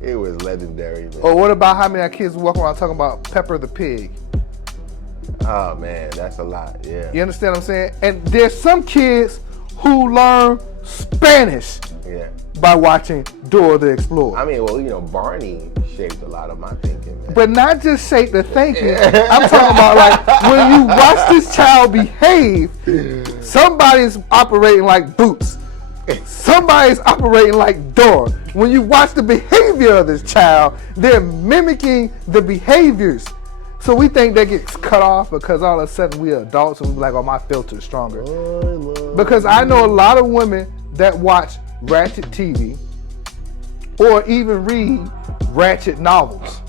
It was legendary, man. Or what about how many of our kids walking around talking about Pepper the Pig? Oh, man, that's a lot, yeah. You understand what I'm saying? And there's some kids who learn Spanish Yeah. by watching Dora the Explorer. I mean, well, Barney shaped a lot of my thinking, man. But not just shape the thinking. I'm talking about like when you watch this child behave, somebody's operating like Boots. Somebody's operating like Dora. When you watch the behavior of this child, they're mimicking the behaviors. So we think that gets cut off because all of a sudden we're adults and we're like, oh, my filter's stronger. Because I know a lot of women that watch ratchet TV or even read ratchet novels,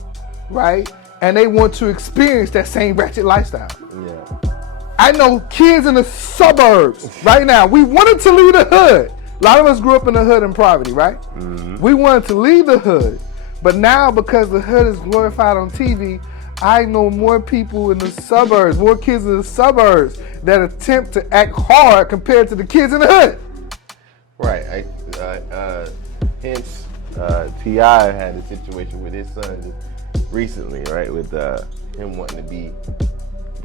right? And they want to experience that same ratchet lifestyle. Yeah. I know kids in the suburbs right now. We wanted to leave the hood. A lot of us grew up in the hood in poverty, right? Mm-hmm. We wanted to leave the hood. But now because the hood is glorified on TV, I know more people in the suburbs, more kids in the suburbs that attempt to act hard compared to the kids in the hood. Right. Hence, T.I. had a situation with his son recently, right? With him wanting to be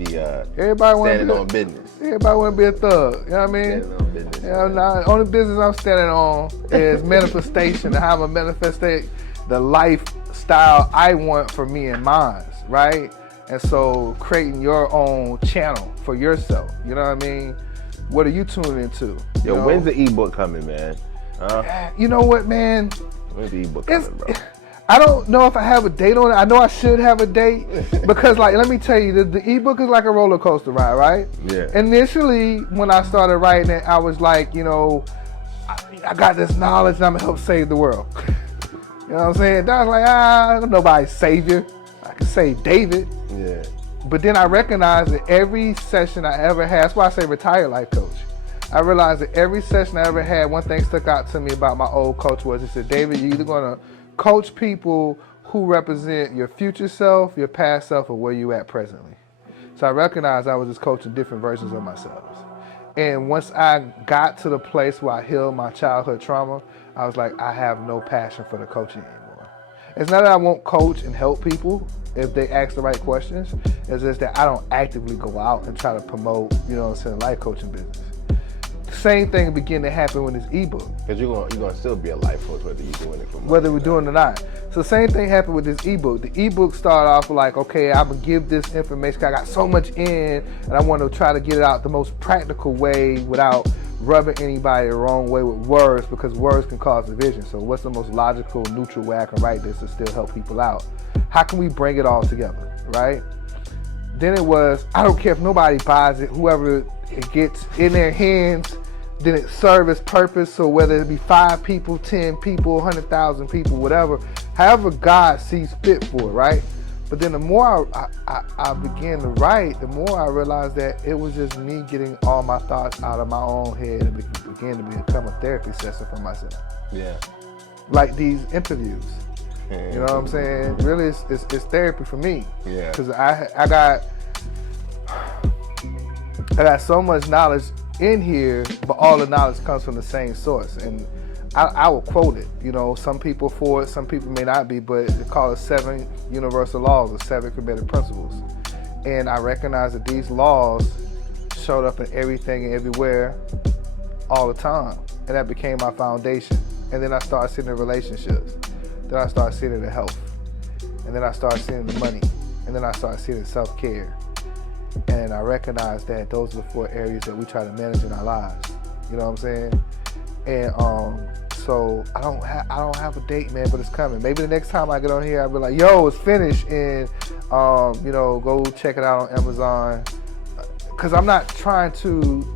standing on business. Everybody want to be a thug. You know what I mean? Standing on business. The only business I'm standing on is manifestation and how I'm manifesting the lifestyle I want for me and mine, right? And so creating your own channel for yourself. You know what I mean? What are you tuning into? Yo, when's the ebook coming, man? You know what, man? When's the ebook coming, bro? I don't know if I have a date on it. I know I should have a date because, like, let me tell you, the ebook is like a roller coaster ride, right? Yeah. Initially, when I started writing it, I was like, I got this knowledge and I'm gonna help save the world. You know what I'm saying? I was like, I'm nobody's savior. I can save David. Yeah. But then I recognized that every session I ever had, that's why I say retired life coach. I realized that every session I ever had, one thing stuck out to me about my old coach was he said, David, you're either gonna coach people who represent your future self, your past self, or where you at presently. So I recognized I was just coaching different versions of myself. And once I got to the place where I healed my childhood trauma, I was like, I have no passion for the coaching anymore. It's not that I won't coach and help people if they ask the right questions. It's just that I don't actively go out and try to promote, life coaching business. Same thing began to happen with this ebook. Because you're gonna still be a life coach whether you're doing it for money. Whether we're doing it or not. So the same thing happened with this ebook. The ebook started off like, okay, I'm gonna give this information. I got so much in, and I want to try to get it out the most practical way without rubbing anybody the wrong way with words, because words can cause division. So what's the most logical, neutral way I can write this to still help people out? How can we bring it all together, right? Then it was, I don't care if nobody buys it, whoever it gets in their hands, then it serves its purpose. So whether it be 5 people, 10 people, 100,000 people, whatever, however God sees fit for it, right? But then the more I began to write, the more I realized that it was just me getting all my thoughts out of my own head and began to become a therapy session for myself. Yeah. Like these interviews. You know what I'm saying? Really, it's therapy for me. Yeah. Because I got so much knowledge in here, but all the knowledge comes from the same source. And I will quote it. Some people for it, some people may not be, but they call it 7 universal laws or 7 committed principles. And I recognize that these laws showed up in everything and everywhere all the time. And that became my foundation. And then I started seeing the relationships. Then I started seeing the health. And then I started seeing the money. And then I started seeing the self-care. And I recognized that those are the 4 areas that we try to manage in our lives. You know what I'm saying? And so I don't have a date, man, but it's coming. Maybe the next time I get on here, I'll be like, yo, it's finished, and go check it out on Amazon. Because I'm not trying to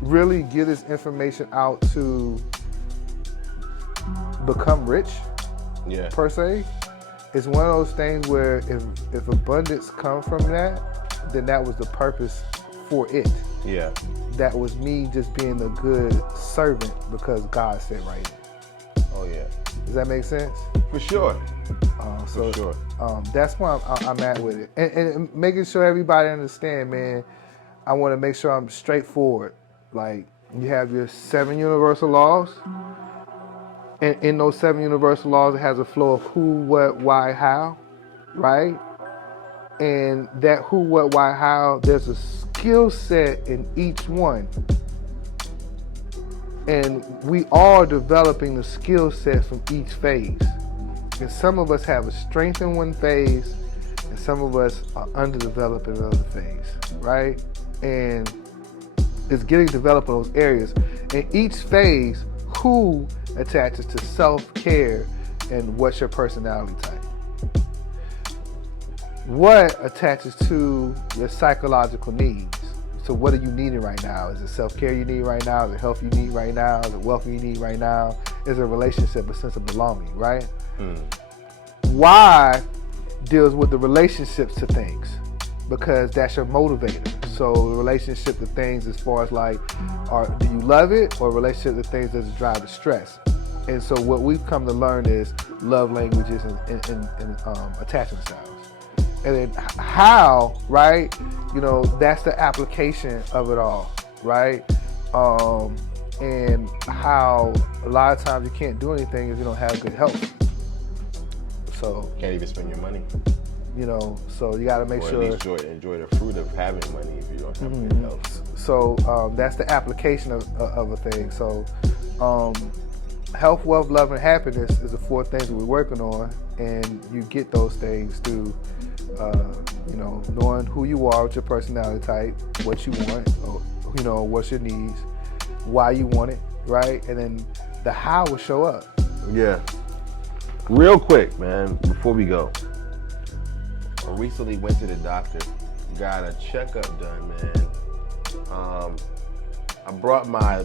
really give this information out to become rich, per se. It's one of those things where if abundance comes from that, then that was the purpose for it. Yeah. That was me just being a good servant because God said right. Oh yeah. Does that make sense? For sure. For sure. That's why I'm at with it, and making sure everybody understand, man. I want to make sure I'm straightforward. Like, you have your 7 universal laws, and in those 7 universal laws, it has a flow of who, what, why, how, right? And that who, what, why, how, there's a skill set in each one. And we are developing the skill sets from each phase. And some of us have a strength in one phase, and some of us are underdeveloped in another phase, right? And it's getting developed in those areas. In each phase, who attaches to self-care and what's your personality type? What attaches to your psychological needs? So what are you needing right now? Is it self-care you need right now? Is it health you need right now? Is it wealth you need right now? Is it a relationship, a sense of belonging, right? Why deals with the relationships to things, because that's your motivator. So relationship to things as far as like, do you love it, or relationship to things that drive the stress? And so what we've come to learn is love languages and attachment styles. And then how, right? You know, that's the application of it all, right? And how a lot of times you can't do anything if you don't have good health. So Can't even spend your money. you know, so you got to make Or sure. at least enjoy the fruit of having money if you don't have good health. So that's the application of a thing. So health, wealth, love, and happiness is the 4 things that we're working on, and you get those things through, you know, knowing who you are with your personality type, what you want, or, you know, what's your needs, why you want it, right? And then the how will show up. Yeah. Real quick, man, before we go. I recently went to the doctor, got a checkup done, man. I brought my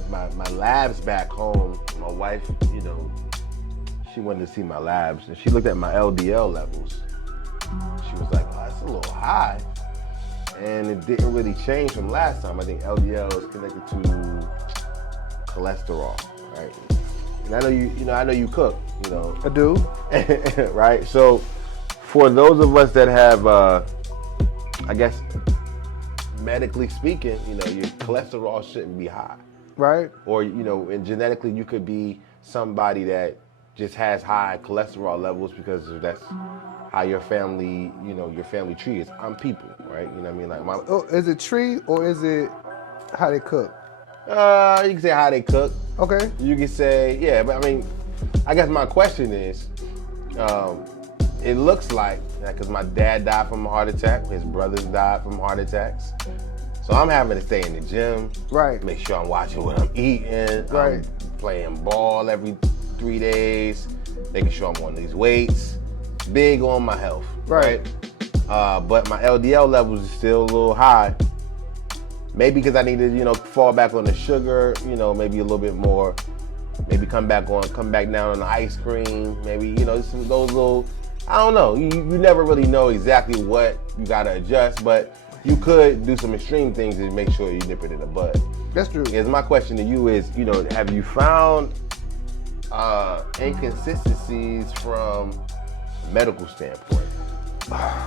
labs back home. My wife, you know, she wanted to see my labs, and she looked at my LDL levels. She was like, oh, that's a little high. And it didn't really change from last time. I think LDL is connected to cholesterol, right? And I know you cook, you know. I do. Right? So for those of us that have, I guess, medically speaking, you know, your cholesterol shouldn't be high. Right. Or, you know, and genetically you could be somebody that just has high cholesterol levels because that's how your family, you know, your family tree is. I'm people, right? You know what I mean? Like Is it tree or is it how they cook? you can say how they cook. Okay. You can say, yeah, but I mean, I guess my question is, it looks like, because my dad died from a heart attack, his brothers died from heart attacks. So I'm having to stay in the gym. Right. Make sure I'm watching what I'm eating. Right. I'm playing ball every 3 days. Making sure I'm on these weights. Big on my health. Right. But my LDL levels is still a little high. Maybe because I need to, you know, fall back on the sugar, you know, maybe a little bit more. Maybe come back down on the ice cream. Maybe, you know, some of those little, I don't know. You never really know exactly what you gotta adjust, but you could do some extreme things to make sure you nip it in the bud. That's true. Yes, my question to you is, you know, have you found inconsistencies from a medical standpoint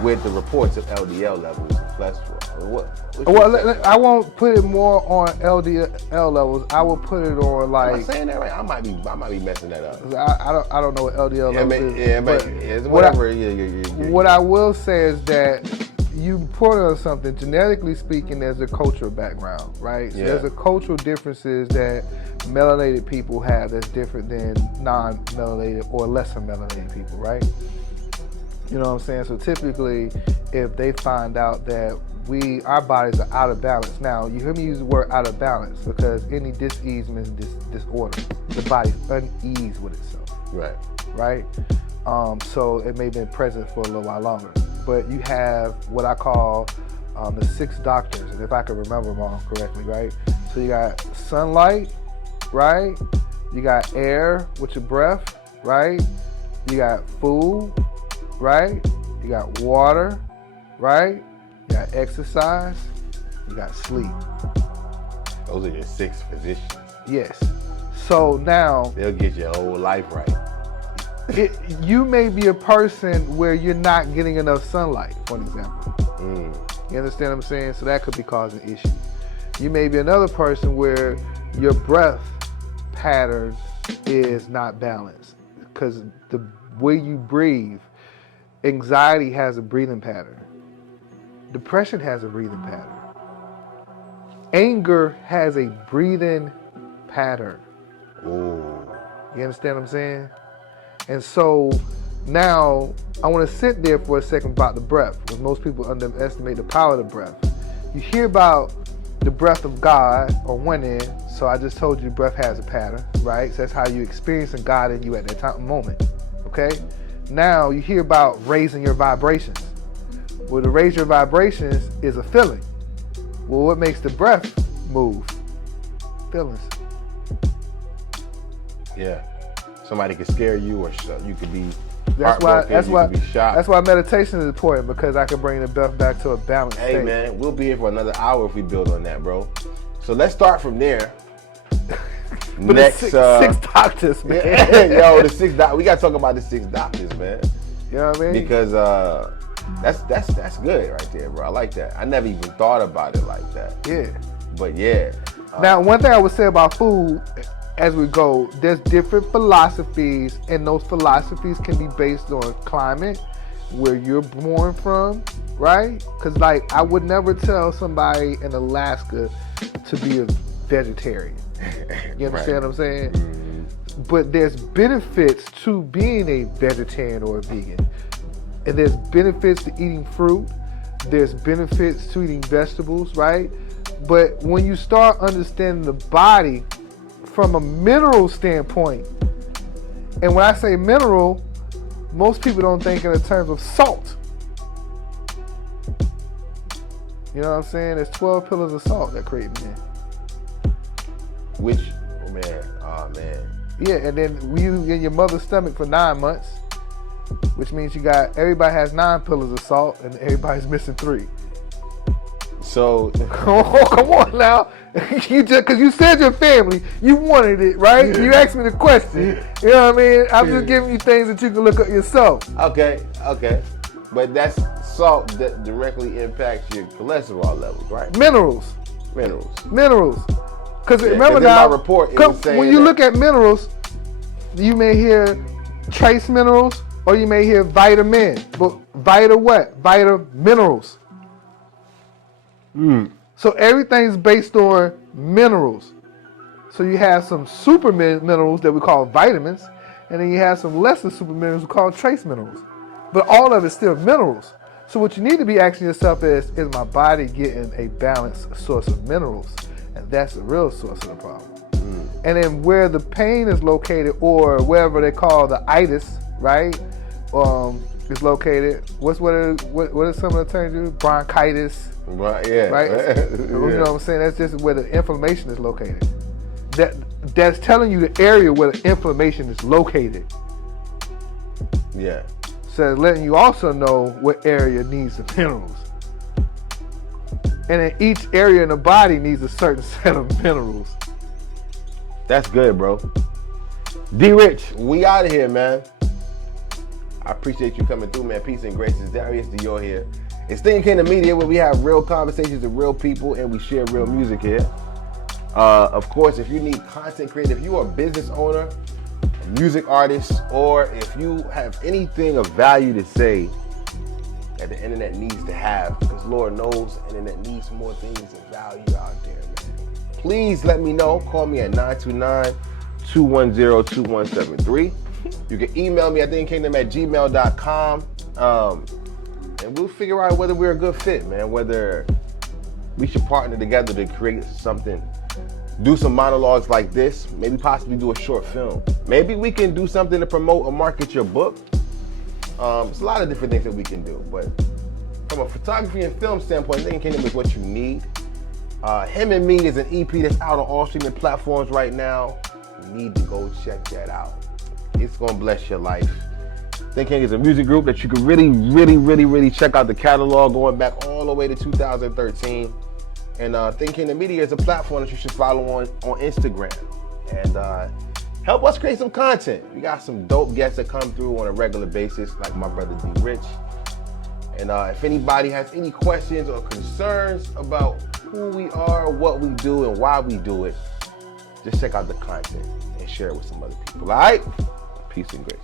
with the reports of LDL levels and cholesterol? Well, I won't put it more on LDL levels. I will put it on like. Am I saying that right? I might be messing that up. I don't know what LDL levels is. Yeah, but it's whatever. What I will say is that you put on something. Genetically speaking, there's a cultural background, right? So there's a cultural differences that melanated people have that's different than non-melanated or lesser melanated people, right? You know what I'm saying? So typically, if they find out that our bodies are out of balance. Now, you hear me use the word out of balance because any dis-ease means disorder. The body's unease with itself. Right. Right? So it may have been present for a little while longer. But you have what I call the 6 doctors, and if I can remember them all correctly, right? So you got sunlight, right? You got air with your breath, right? You got food, right? You got water, right? You got exercise, you got sleep. Those are your 6 physicians. Yes. So now they'll get your whole life right. You may be a person where you're not getting enough sunlight, for an example. You understand what I'm saying? So that could be causing issues. You may be another person where your breath pattern is not balanced because the way you breathe, anxiety has a breathing pattern. Depression has a breathing pattern. Anger has a breathing pattern. Ooh. You understand what I'm saying? And so now I want to sit there for a second about the breath, because most people underestimate the power of the breath. You hear about the breath of God on one end, so I just told you breath has a pattern, right? So that's how you experiencing God in you at that time moment, okay? Now you hear about raising your vibrations. Well, to raise your vibrations is a feeling. Well, what makes the breath move? Feelings. Yeah. Somebody could scare you, or you could be That's heartbroken, why you could be shocked. that's why meditation is important, because I can bring the breath back to a balanced Hey state. man, we'll be here for another hour if we build on that, bro. So let's start from there. But Next, six doctors, man. yo, the 6 doctors. We gotta talk about the 6 doctors, man. You know what I mean? Because that's good right there, bro. I like that. I never even thought about it like that. Yeah. But yeah. Now, one thing I would say about food, as we go, there's different philosophies, and those philosophies can be based on climate, where you're born from, right? Because, like, I would never tell somebody in Alaska to be a vegetarian. You understand what I'm saying? Mm-hmm. But there's benefits to being a vegetarian or a vegan. And there's benefits to eating fruit. There's benefits to eating vegetables, right? But when you start understanding the body from a mineral standpoint, and when I say mineral, most people don't think in the terms of salt. You know what I'm saying? There's 12 pillars of salt that create man. Which, oh man. Yeah, and then you in your mother's stomach for 9 months, which means everybody has 9 pillars of salt, and everybody's missing 3. So, Oh, come on now. You just, because you said your family, you wanted it, right? You asked me the question. You know what I mean? I'm just giving you things that you can look up yourself. okay. But that's salt that directly impacts your cholesterol levels, right? Minerals. Because remember in now, my report, it was saying when you that- look at minerals, you may hear trace minerals, or you may hear vitamin. But minerals. So everything's based on minerals. So you have some super minerals that we call vitamins, and then you have some lesser super minerals we call trace minerals. But all of it's still minerals. So what you need to be asking yourself is my body getting a balanced source of minerals? And that's the real source of the problem. And then where the pain is located, or wherever they call the itis, right, is located. What are some of the terms you use? Bronchitis. Right, yeah. Right? Yeah. You know what I'm saying? That's just where the inflammation is located. That's telling you the area where the inflammation is located. Yeah. So it's letting you also know what area needs the minerals. And then each area in the body needs a certain set of minerals. That's good, bro. D-Rich, we out of here, man. I appreciate you coming through, man. Peace and grace. It's Darius Dior here. It's Thinking Kingdom Media, where we have real conversations with real people, and we share real music here. Of course, if you need content creative, if you are a business owner, a music artist, or if you have anything of value to say that the internet needs to have, because Lord knows the internet needs more things of value out there, man. Please let me know. Call me at 929-210-2173. You can email me at thinkingkingdom@gmail.com. And we'll figure out whether we're a good fit, man. Whether we should partner together to create something, do some monologues like this, maybe possibly do a short film. Maybe we can do something to promote or market your book. It's a lot of different things that we can do, but from a photography and film standpoint, Thinking Kingdom is what you need. Him and Me is an EP that's out on all streaming platforms right now. You need to go check that out. It's gonna bless your life. Thinking is a music group that you can really check out the catalog going back all the way to 2013. And Thinking the Media is a platform that you should follow on Instagram. And help us create some content. We got some dope guests that come through on a regular basis, like my brother D-Rich. And if anybody has any questions or concerns about who we are, what we do, and why we do it, just check out the content and share it with some other people. All right? Peace and grace.